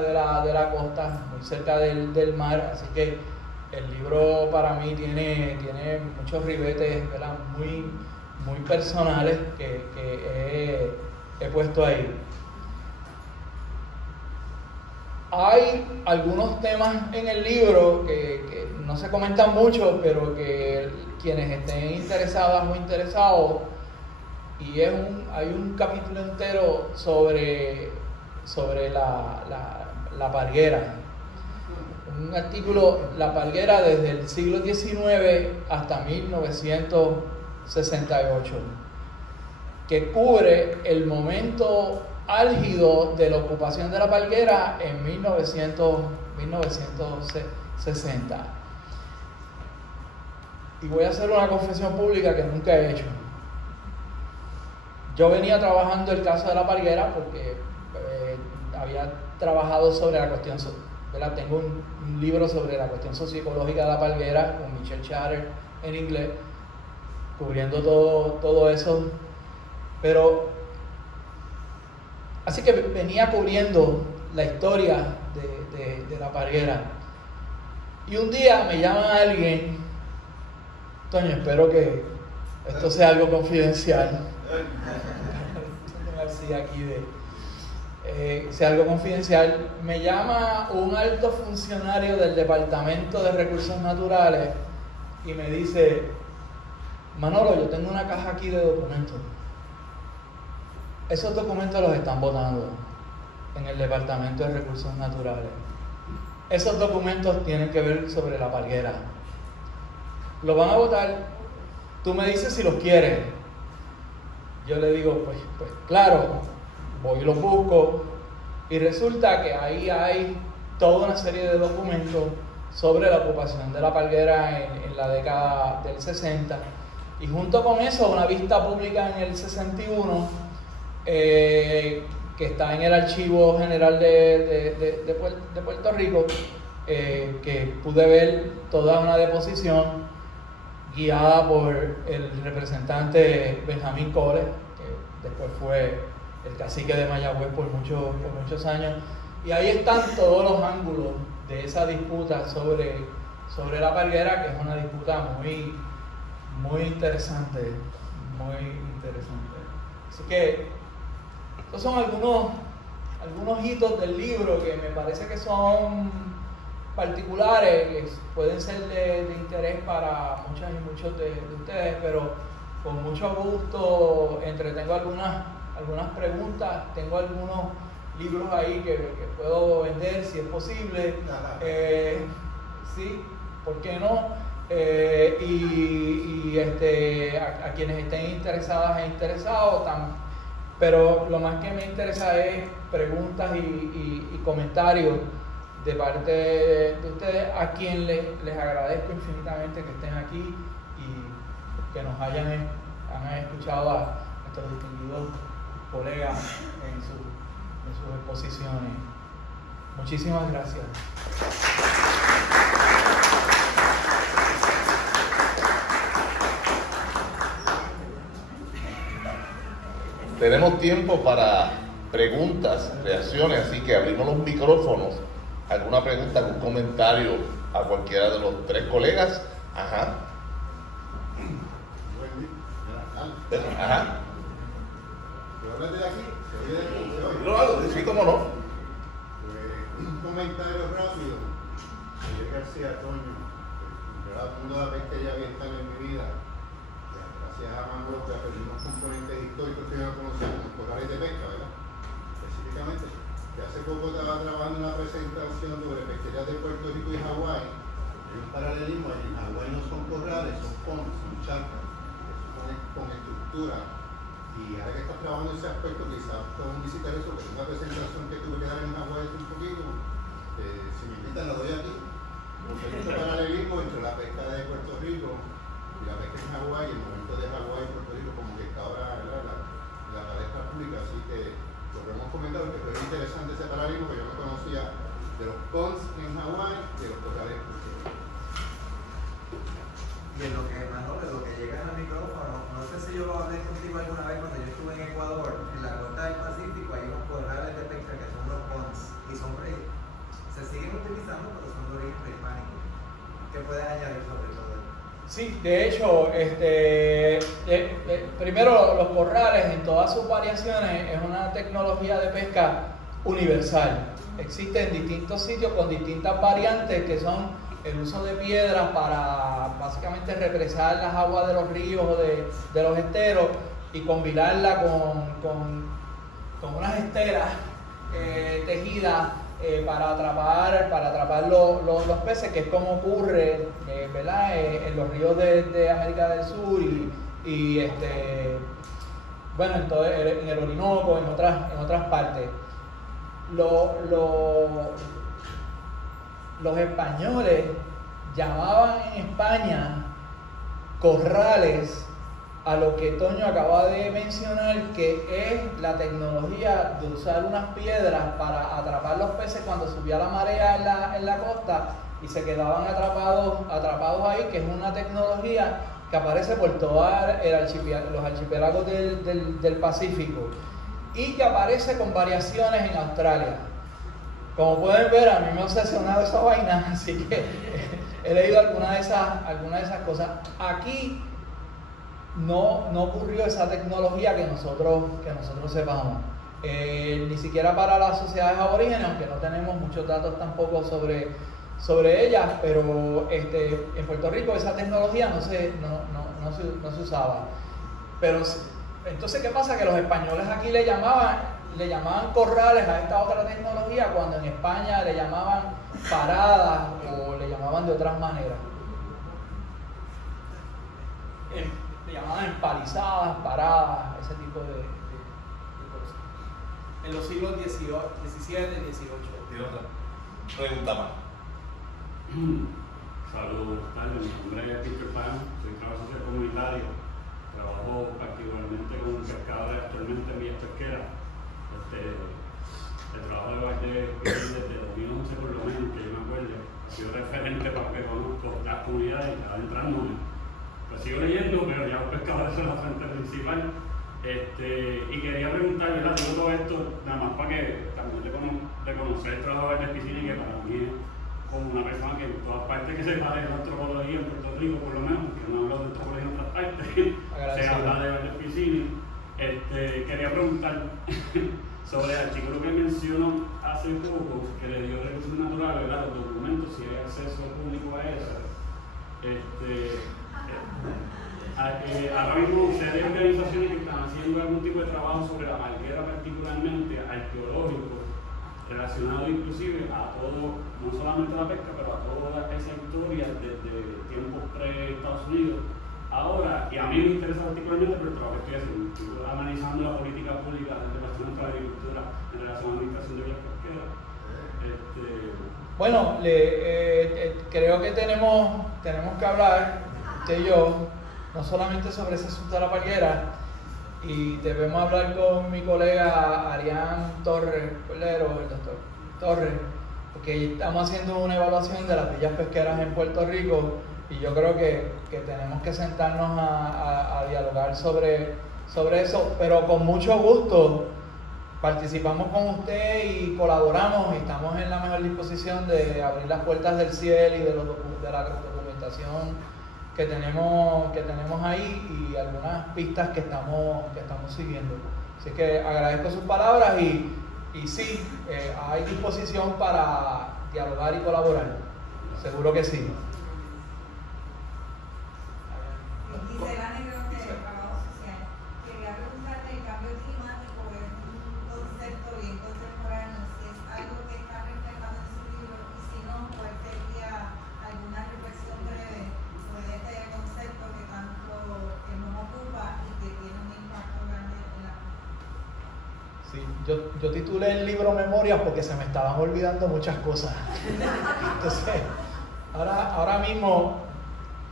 de la costa, muy cerca del mar. Así que el libro para mí tiene muchos ribetes, ¿verdad?, muy personales que he puesto ahí. Hay algunos temas en el libro que no se comentan mucho, pero que quienes estén interesadas o interesados, y hay un capítulo entero sobre la parguera, un artículo, La Palguera desde el siglo XIX hasta 1968, que cubre el momento álgido de la ocupación de La Palguera en 1960. Y voy a hacer una confesión pública que nunca he hecho. Yo venía trabajando el caso de La Palguera porque había trabajado sobre la cuestión, ¿verdad? Tengo un libro sobre la cuestión socioecológica de La Palguera con Michelle Chatter en inglés, cubriendo todo eso. Pero así que venía cubriendo la historia de La Palguera. Y un día me llama alguien: Toño, espero que esto sea algo confidencial. Sea algo confidencial. Me llama un alto funcionario del Departamento de Recursos Naturales y me dice: Manolo, yo tengo una caja aquí de documentos. Esos documentos los están botando en el Departamento de Recursos Naturales. Esos documentos tienen que ver sobre La Palguera. Los van a botar. Tú me dices si los quieres. Yo le digo, pues claro, voy y los busco. Y resulta que ahí hay toda una serie de documentos sobre la ocupación de La Palguera en la década del 60. Y junto con eso, una vista pública en el 61, que está en el Archivo General de Puerto Rico, que pude ver toda una deposición guiada por el representante Benjamín Cole, que después fue el cacique de Mayagüez por muchos años. Y ahí están todos los ángulos de esa disputa sobre La Palguera, que es una disputa muy interesante, Así que estos son algunos hitos del libro que me parece que son particulares, que pueden ser de interés para muchas y muchos de ustedes, pero con mucho gusto entretengo algunas preguntas. Tengo algunos libros ahí que puedo vender si es posible. Sí, ¿por qué no? A quienes estén interesadas e interesados, pero lo más que me interesa es preguntas y comentarios de parte de ustedes, a quien les agradezco infinitamente que estén aquí y que nos hayan escuchado a nuestros distinguidos colegas en sus exposiciones. Muchísimas gracias. Tenemos tiempo para preguntas, reacciones, así que abrimos los micrófonos. ¿Alguna pregunta, algún comentario a cualquiera de los tres colegas? Ajá. Ajá. ¿Hablas de aquí? ¿Se oye? Lo hago, sí, cómo no. Un comentario rápido. Miguel García Toño. Una de las veces que ya había estado en mi vida, gracias a Manolo, que aprendí unos componentes históricos que yo no conocía, como corrales de pesca, ¿verdad? Específicamente, que hace poco estaba trabajando en una presentación sobre pesquerías de Puerto Rico y Hawái. Hay un paralelismo, en Hawái no son corrales, son ponds, son charcas, con estructura. Y ahora que estás trabajando en ese aspecto, quizás podemos visitar eso, porque es una presentación que tuve que dar en Hawái hace un poquito. Si me invitan, la doy aquí. Porque hay mucho paralelismo entre la pesca de Puerto Rico y la pesca en Hawái, y el momento de Hawái y Puerto Rico, como que está ahora la palestra pública. Así que lo que hemos comentado, que fue interesante ese paralelismo, que yo no conocía de los ponds en Hawái y de los corrales en Puerto Rico. Y en lo que, Manolo, en lo que llegas al micrófono, no sé si yo lo hablé contigo alguna vez cuando yo estuve en Ecuador, en la costa del Pacífico hay unos corrales de pesca que son los ponds y se siguen utilizando, pero son de origen prehispánico. ¿Qué puedes añadir sobre todo esto? Sí, de hecho, primero los corrales en todas sus variaciones es una tecnología de pesca universal. Existe en distintos sitios con distintas variantes que son el uso de piedras para básicamente represar las aguas de los ríos o de los esteros y combinarla con unas esteras tejidas para atrapar los peces, que es como ocurre, ¿verdad? En los ríos de América del Sur y bueno, en el Orinoco, en otras partes. Los españoles llamaban en España corrales a lo que Toño acaba de mencionar, que es la tecnología de usar unas piedras para atrapar los peces cuando subía la marea en la costa y se quedaban atrapados ahí, que es una tecnología que aparece por todos los archipiélagos del Pacífico y que aparece con variaciones en Australia. Como pueden ver, a mí me ha obsesionado esa vaina, así que he leído algunas de esas cosas. Aquí no ocurrió esa tecnología que nosotros sepamos. Ni siquiera para las sociedades aborígenes, aunque no tenemos muchos datos tampoco sobre ellas, pero en Puerto Rico esa tecnología no se usaba. Pero entonces, ¿qué pasa? Que los españoles aquí le llamaban corrales a esta otra tecnología, cuando en España le llamaban paradas o le llamaban de otras maneras. Le llamaban empalizadas, paradas, ese tipo de cosas. En los siglos XVII y XVIII. Tiene otra pregunta más. Saludos, buenas tardes. Mi nombre es Peter Pan, soy trabajador social comunitario. Trabajo particularmente con pescadores actualmente en vías pesqueras. El trabajo de Valle desde 2011 por lo menos, que yo me acuerdo, ha sido referente para que conozco las comunidades y adentrándome. Pues sigo leyendo, pero ya los pescadores son la fuente principal. Y quería preguntar, ¿verdad? Digo todo esto nada más para que también reconocer el trabajo de Piscini, que para mí es como una persona que en todas partes que se habla de la antropología en Puerto Rico, por lo menos, que no hablo de antropología en otras partes, se habla de Valle Piscini. Quería preguntar sobre el artículo que mencionó hace poco, que le dio Recursos Naturales, ¿verdad? Los documentos, si hay acceso público a eso. Ahora mismo hay organizaciones que están haciendo algún tipo de trabajo sobre la marguera, particularmente arqueológico, relacionado inclusive a todo, no solamente a la pesca, pero a toda esa historia desde tiempos pre-Estados Unidos. Ahora, y a mí me interesa particularmente por el trabajo que estoy haciendo, estoy analizando la política pública en relación a la agricultura, en relación a la administración de vías pesqueras. Bueno, creo que tenemos que hablar, usted y yo, no solamente sobre ese asunto de la palguera, y debemos hablar con mi colega Arián Torres, el doctor Torres, porque estamos haciendo una evaluación de las villas pesqueras en Puerto Rico y yo creo que tenemos que sentarnos a dialogar sobre eso, pero con mucho gusto participamos con usted y colaboramos y estamos en la mejor disposición de abrir las puertas del cielo y de la documentación que tenemos ahí y algunas pistas que estamos siguiendo. Así que agradezco sus palabras y sí, hay disposición para dialogar y colaborar. Seguro que sí. Gisela Negrón, de Trabajo Social. Quería preguntarle, el cambio climático es un concepto bien contemporáneo, si es algo que está reflejado en su libro y si no, ¿cuál sería alguna reflexión breve sobre este concepto que tanto nos ocupa y que tiene un impacto grande en la comunidad? Sí, yo titulé el libro Memorias porque se me estaban olvidando muchas cosas. Entonces, ahora mismo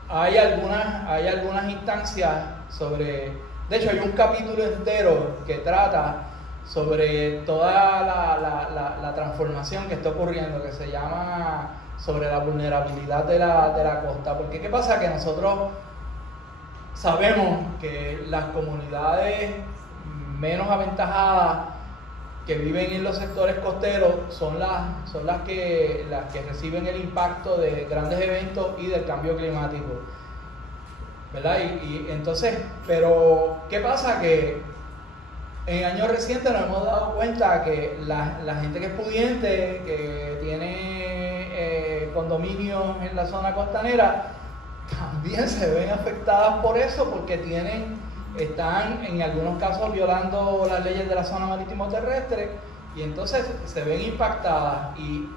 hay algunas instancias sobre, de hecho hay un capítulo entero que trata sobre toda la transformación que está ocurriendo, que se llama sobre la vulnerabilidad de la costa. Porque ¿qué pasa? Que nosotros sabemos que las comunidades menos aventajadas que viven en los sectores costeros son las que reciben el impacto de grandes eventos y del cambio climático, ¿verdad? Y entonces, pero ¿qué pasa? Que en años recientes nos hemos dado cuenta que la gente que es pudiente, que tiene condominios en la zona costanera, también se ven afectadas por eso, porque están en algunos casos violando las leyes de la zona marítimo terrestre y entonces se ven impactadas y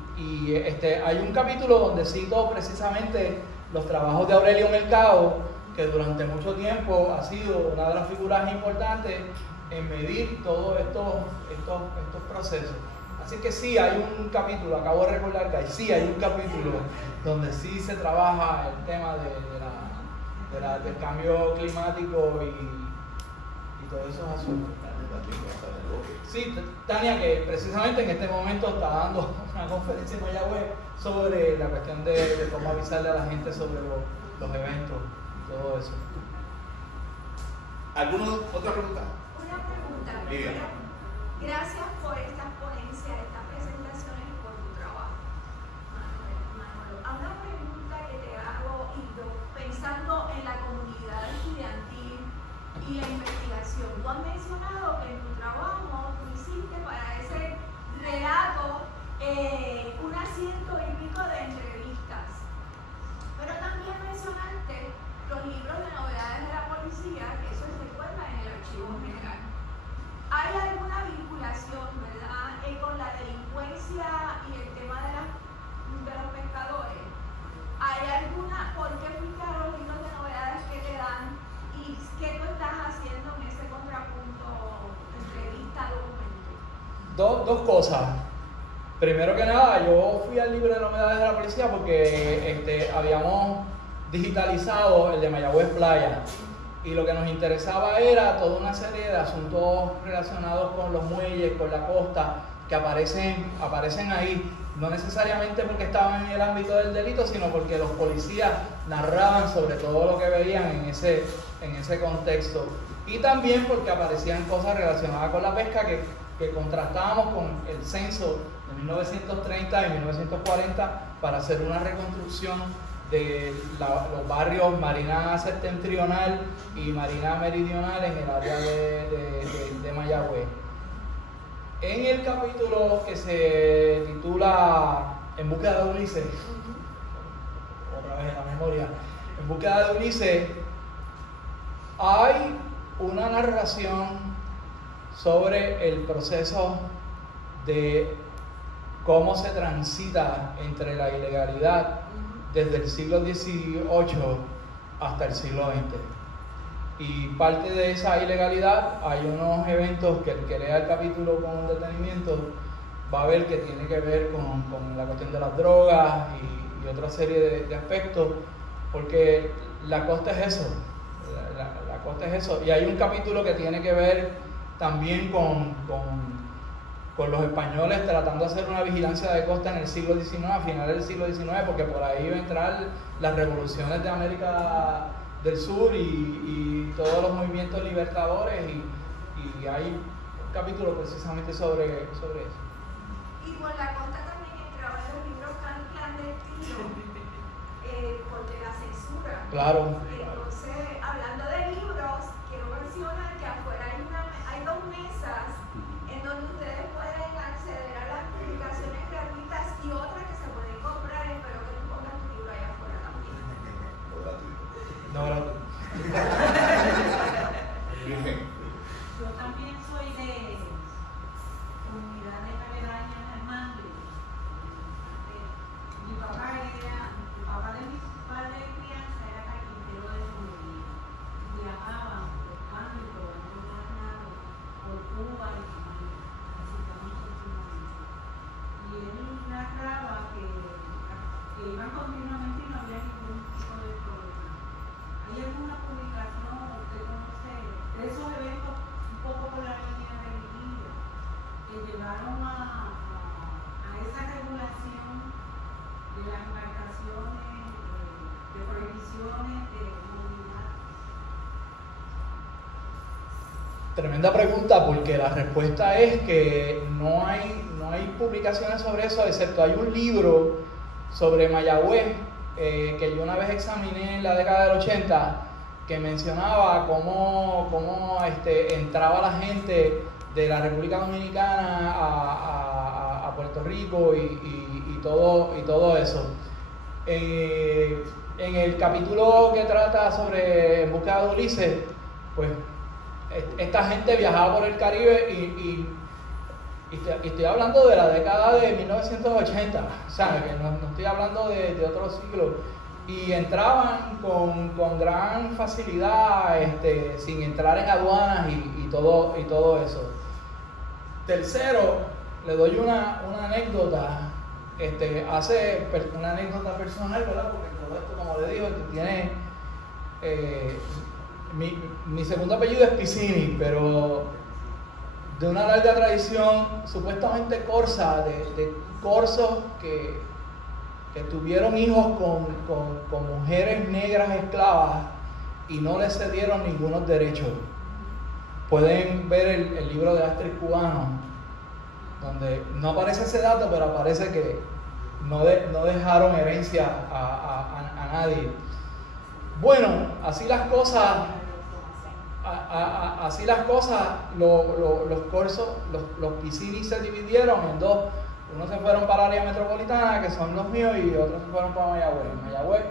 hay un capítulo donde cito precisamente los trabajos de Aurelio Mercado, que durante mucho tiempo ha sido una de las figuras importantes en medir todos estos procesos. Así que sí hay un capítulo, acabo de recordar que sí hay un capítulo donde sí se trabaja el tema del cambio climático y todos esos asuntos. Sí, Tania, que precisamente en este momento está dando una conferencia en Mayagüez sobre la cuestión de cómo avisarle a la gente sobre los eventos y todo eso. ¿Alguna otra pregunta? Una pregunta. Lidia. Gracias por estas ponencias, estas presentaciones y por tu trabajo, Manolo. A una pregunta que te hago, Hildo, pensando en la comunidad estudiantil y la investigación. Tú has mencionado que en tu trabajo tú hiciste para ese relato unas 100 y pico de entrevistas, pero también mencionaste los libros de novedades de la policía, que eso se encuentra en el archivo general. ¿Hay alguna vinculación, verdad, con la delincuencia y el tema de los pescadores? ¿Hay alguna, por qué fuiste a los libros de novedades que te dan y qué tú estás haciendo en ese contrapunto, entrevista, documento? Dos cosas. Primero que nada, yo fui al libro de novedades de la policía porque habíamos digitalizado el de Mayagüez Playa y lo que nos interesaba era toda una serie de asuntos relacionados con los muelles, con la costa, que aparecen ahí, no necesariamente porque estaban en el ámbito del delito, sino porque los policías narraban sobre todo lo que veían en ese contexto, y también porque aparecían cosas relacionadas con la pesca que contrastábamos con el censo de 1930 y 1940 para hacer una reconstrucción de los barrios Marina Septentrional y Marina Meridional en el área de Mayagüez. En el capítulo que se titula En búsqueda de Ulises, otra vez en la memoria, En búsqueda de Ulises, hay una narración sobre el proceso de cómo se transita entre la ilegalidad desde el siglo XVIII hasta el siglo XX. Y parte de esa ilegalidad hay unos eventos que el que lea el capítulo con detenimiento va a ver que tiene que ver con la cuestión de las drogas y otra serie de aspectos, porque la costa es eso, la costa es eso. Y hay un capítulo que tiene que ver también con los españoles tratando de hacer una vigilancia de costa en el siglo XIX, a finales del siglo XIX, porque por ahí iba a entrar las revoluciones de América del Sur y todos los movimientos libertadores, y hay un capítulo precisamente sobre eso. Y por la costa también entraban los libros clandestinos, porque la censura. Claro. Entonces, hablando de libros, quiero mencionar que afuera hay 2 mesas en donde ustedes pueden acceder a las publicaciones gratuitas y otras que se pueden comprar. Espero que tú pongas tu libro allá afuera también. No, Yo también soy de comunidad de aledañas al Mangre. Mi papá de mis padres de crianza era carpintero de Sonería. Viajaban buscando y probando ganado por Cuba y Jamaica, visitamos continuamente. Y él narraba que iban continuamente y no había ningún tipo de problema. ¿Hay alguna publicación o usted conoce de esos eventos un poco por la línea de Virginia que llevaron a esa regulación de las embarcaciones, de prohibiciones de movilidad? Tremenda pregunta, porque la respuesta es que no hay publicaciones sobre eso, excepto hay un libro sobre Mayagüez que yo una vez examiné en la década del 80, que mencionaba cómo entraba la gente de la República Dominicana a Puerto Rico y todo eso. En el capítulo que trata sobre En búsqueda de Ulises, pues esta gente viajaba por el Caribe y Y estoy hablando de la década de 1980, o sea, que no estoy hablando de otro siglo. Y entraban con gran facilidad, sin entrar en aduanas y todo eso. Tercero, le doy una anécdota, una anécdota personal, ¿verdad? Porque todo esto, como le digo, tiene mi segundo apellido es Piscini, pero de una larga tradición supuestamente corsa, de corsos que tuvieron hijos con mujeres negras esclavas y no les cedieron ningunos derechos. Pueden ver el libro de Astrid Cubano, donde no aparece ese dato, pero aparece que no dejaron herencia a nadie. Bueno, así las cosas, los corsos, los Piscini se dividieron en dos. Unos se fueron para el área metropolitana, que son los míos, y otros se fueron para Mayagüez. En Mayagüez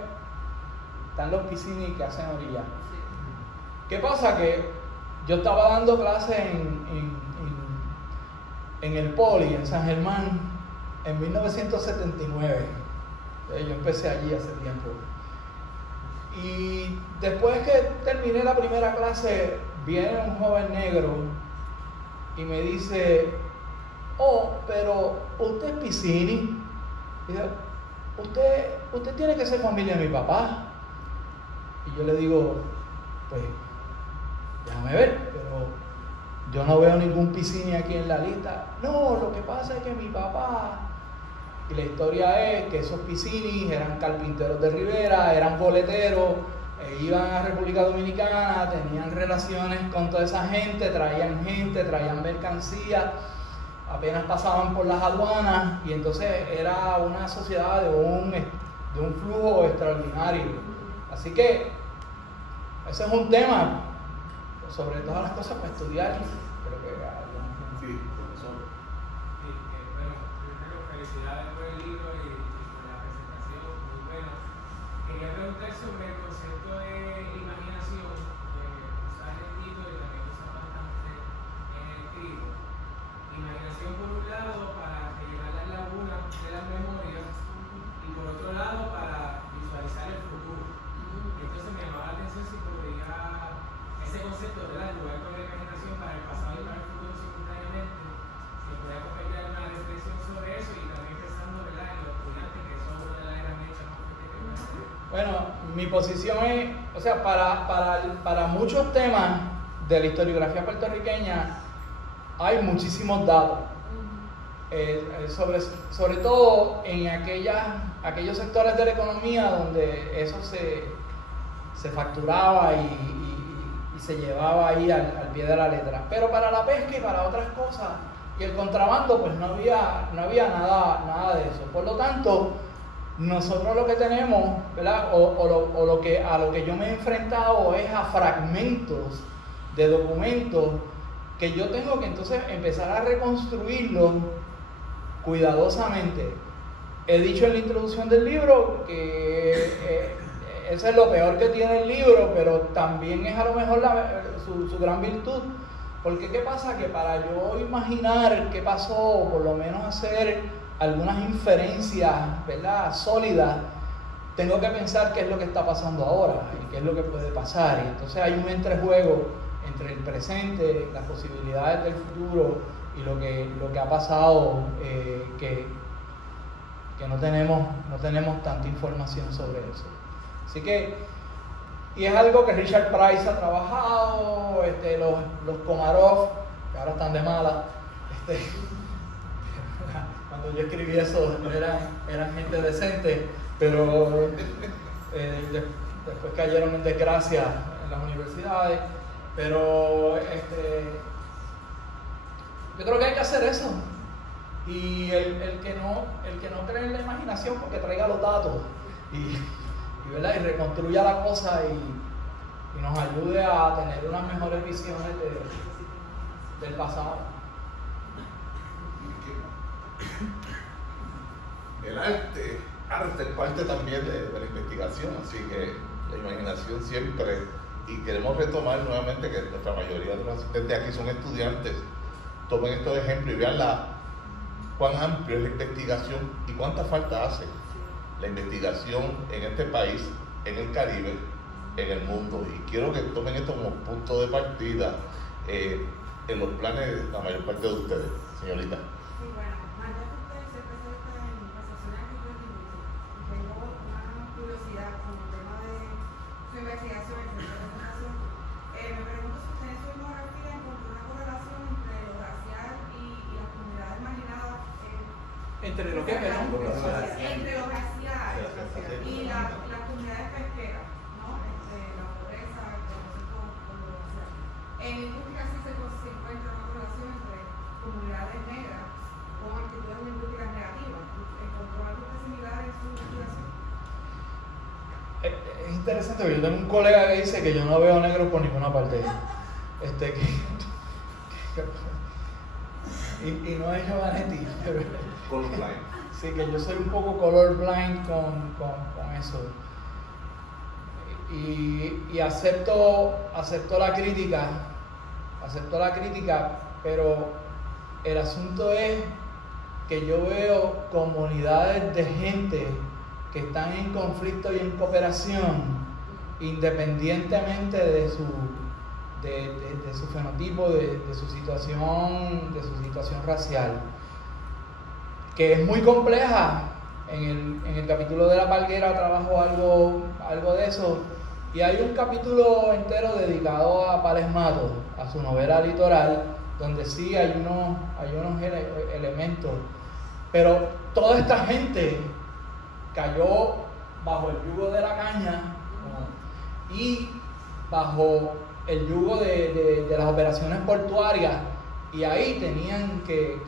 están los Piscini que hacen orilla. ¿Qué pasa? Que yo estaba dando clases en el Poli, en San Germán, en 1979. Yo empecé allí hace tiempo. Y después que terminé la primera clase, viene un joven negro y me dice: oh, pero usted es Piscini. Y dice: usted tiene que ser familia de mi papá. Y yo le digo: pues déjame ver, pero yo no veo ningún Piscini aquí en la lista. No, lo que pasa es que mi papá... Y la historia es que esos Piscini eran carpinteros de Rivera, eran boleteros, iban a República Dominicana, tenían relaciones con toda esa gente, traían mercancía, apenas pasaban por las aduanas, y entonces era una sociedad de un flujo extraordinario. Así que ese es un tema, sobre todas las cosas, para estudiar. Creo que Sí, profesor. Bueno, primero felicidades por el libro y por la presentación, muy bueno. Quería preguntar sobre el concepto de imaginación, que usa el título y también usa bastante en el escrito. Imaginación por un lado para rellenar las lagunas de las memorias y por otro lado para visualizar el futuro. Entonces me llamaba la atención si podría ese concepto de jugar con la imaginación para el pasado y para el futuro simultáneamente, si podría compartir alguna reflexión sobre eso y también pensando, ¿verdad?, en los estudiantes, que son una de las herramientas más fuertes que pueden hacer. Bueno, mi posición es, o sea, para muchos temas de la historiografía puertorriqueña hay muchísimos datos, sobre todo en aquellos sectores de la economía donde eso se facturaba y se llevaba ahí al pie de la letra. Pero para la pesca y para otras cosas y el contrabando, pues no había nada de eso. Por lo tanto, nosotros lo que tenemos, ¿verdad? A lo que yo me he enfrentado es a fragmentos de documentos que yo tengo que entonces empezar a reconstruirlos cuidadosamente. He dicho en la introducción del libro que eso es lo peor que tiene el libro, pero también es a lo mejor su gran virtud. Porque ¿qué pasa? Que para yo imaginar qué pasó, o por lo menos hacer algunas inferencias, ¿verdad?, sólidas, tengo que pensar qué es lo que está pasando ahora y qué es lo que puede pasar. Y entonces hay un entrejuego entre el presente, las posibilidades del futuro y lo que ha pasado, que no tenemos tanta información sobre eso. Así que, y es algo que Richard Price ha trabajado, los Komarov, que ahora están de mala, cuando yo escribí eso eran gente decente, pero después cayeron en desgracia en las universidades. Pero yo creo que hay que hacer eso. Y el que no cree en la imaginación, porque traiga los datos ¿verdad?, y reconstruya la cosa y nos ayude a tener unas mejores visiones del pasado. El arte es parte también de la investigación, así que la imaginación siempre, y queremos retomar nuevamente que nuestra mayoría de los asistentes aquí son estudiantes, tomen estos ejemplos y vean cuán amplio es la investigación y cuánta falta hace la investigación en este país, en el Caribe, en el mundo. Y quiero que tomen esto como punto de partida en los planes de la mayor parte de ustedes, señorita. Sí, bueno, María usted es especialista en percepción acrílica y tengo una curiosidad con el tema de su investigación y su presentación. Me pregunto si usted en su filmografía encontró una correlación entre lo racial y las comunidades marginadas. ¿Entre lo que Entre lo racial y las comunidades pesqueras, ¿no? La pobreza, el concepto por lo racial. En industria sí se encuentra una correlación entre comunidades negras con actitudes lingüísticas negativas. ¿Encontró algo similar en su investigación? Es interesante porque yo tengo un colega que dice que yo no veo negro por ninguna parte. Y no es Giovanetti. Colorblind. Sí, que yo soy un poco colorblind con eso. Y acepto la crítica, pero el asunto es que yo veo comunidades de gente que están en conflicto y en cooperación, independientemente de su fenotipo, de su situación racial, que es muy compleja. En el capítulo de La Palguera trabajo algo de eso, y hay un capítulo entero dedicado a Pales Matos, a su novela Litoral, donde sí hay unos elementos, pero toda esta gente cayó bajo el yugo de la caña y bajo el yugo de las operaciones portuarias, y ahí tenían que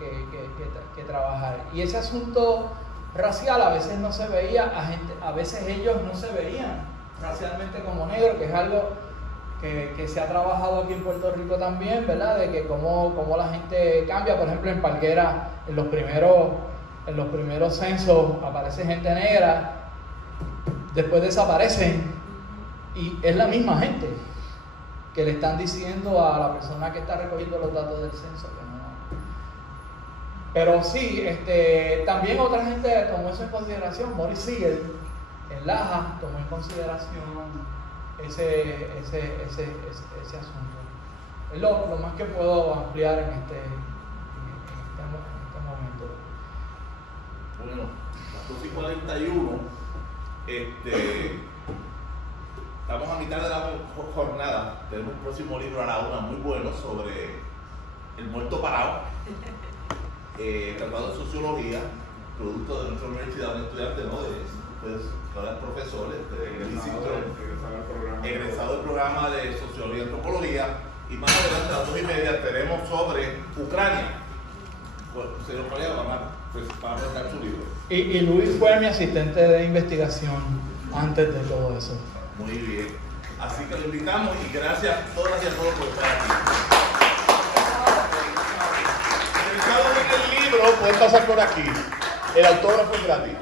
trabajar. Y ese asunto racial a veces no se veía, a veces ellos no se veían racialmente como negros, que es algo que se ha trabajado aquí en Puerto Rico también, ¿verdad? De que cómo la gente cambia. Por ejemplo, en Palguera, en los primeros censos aparece gente negra, después desaparecen y es la misma gente que le están diciendo a la persona que está recogiendo los datos del censo que no. Pero sí, también otra gente tomó eso en consideración. Maurice Siegel en Laja tomó en consideración ese asunto. Es lo más que puedo ampliar en este momento. Bueno, las 2:41, estamos a mitad de la jornada. Tenemos un próximo libro a la 1 muy bueno sobre el muerto parado, tratado de sociología, producto de nuestra universidad, un estudiante, ¿no? Ahora es profesor del instituto, egresado del programa de sociología y antropología, y más adelante a las 2:30 tenemos sobre Ucrania. Bueno, señor colega, vamos a presentar su libro. Y Luis fue mi asistente de investigación antes de todo eso. Muy bien. Así que lo invitamos y gracias a todas y a todos por estar aquí. Interesados en el libro, pueden pasar por aquí. El autógrafo es gratis.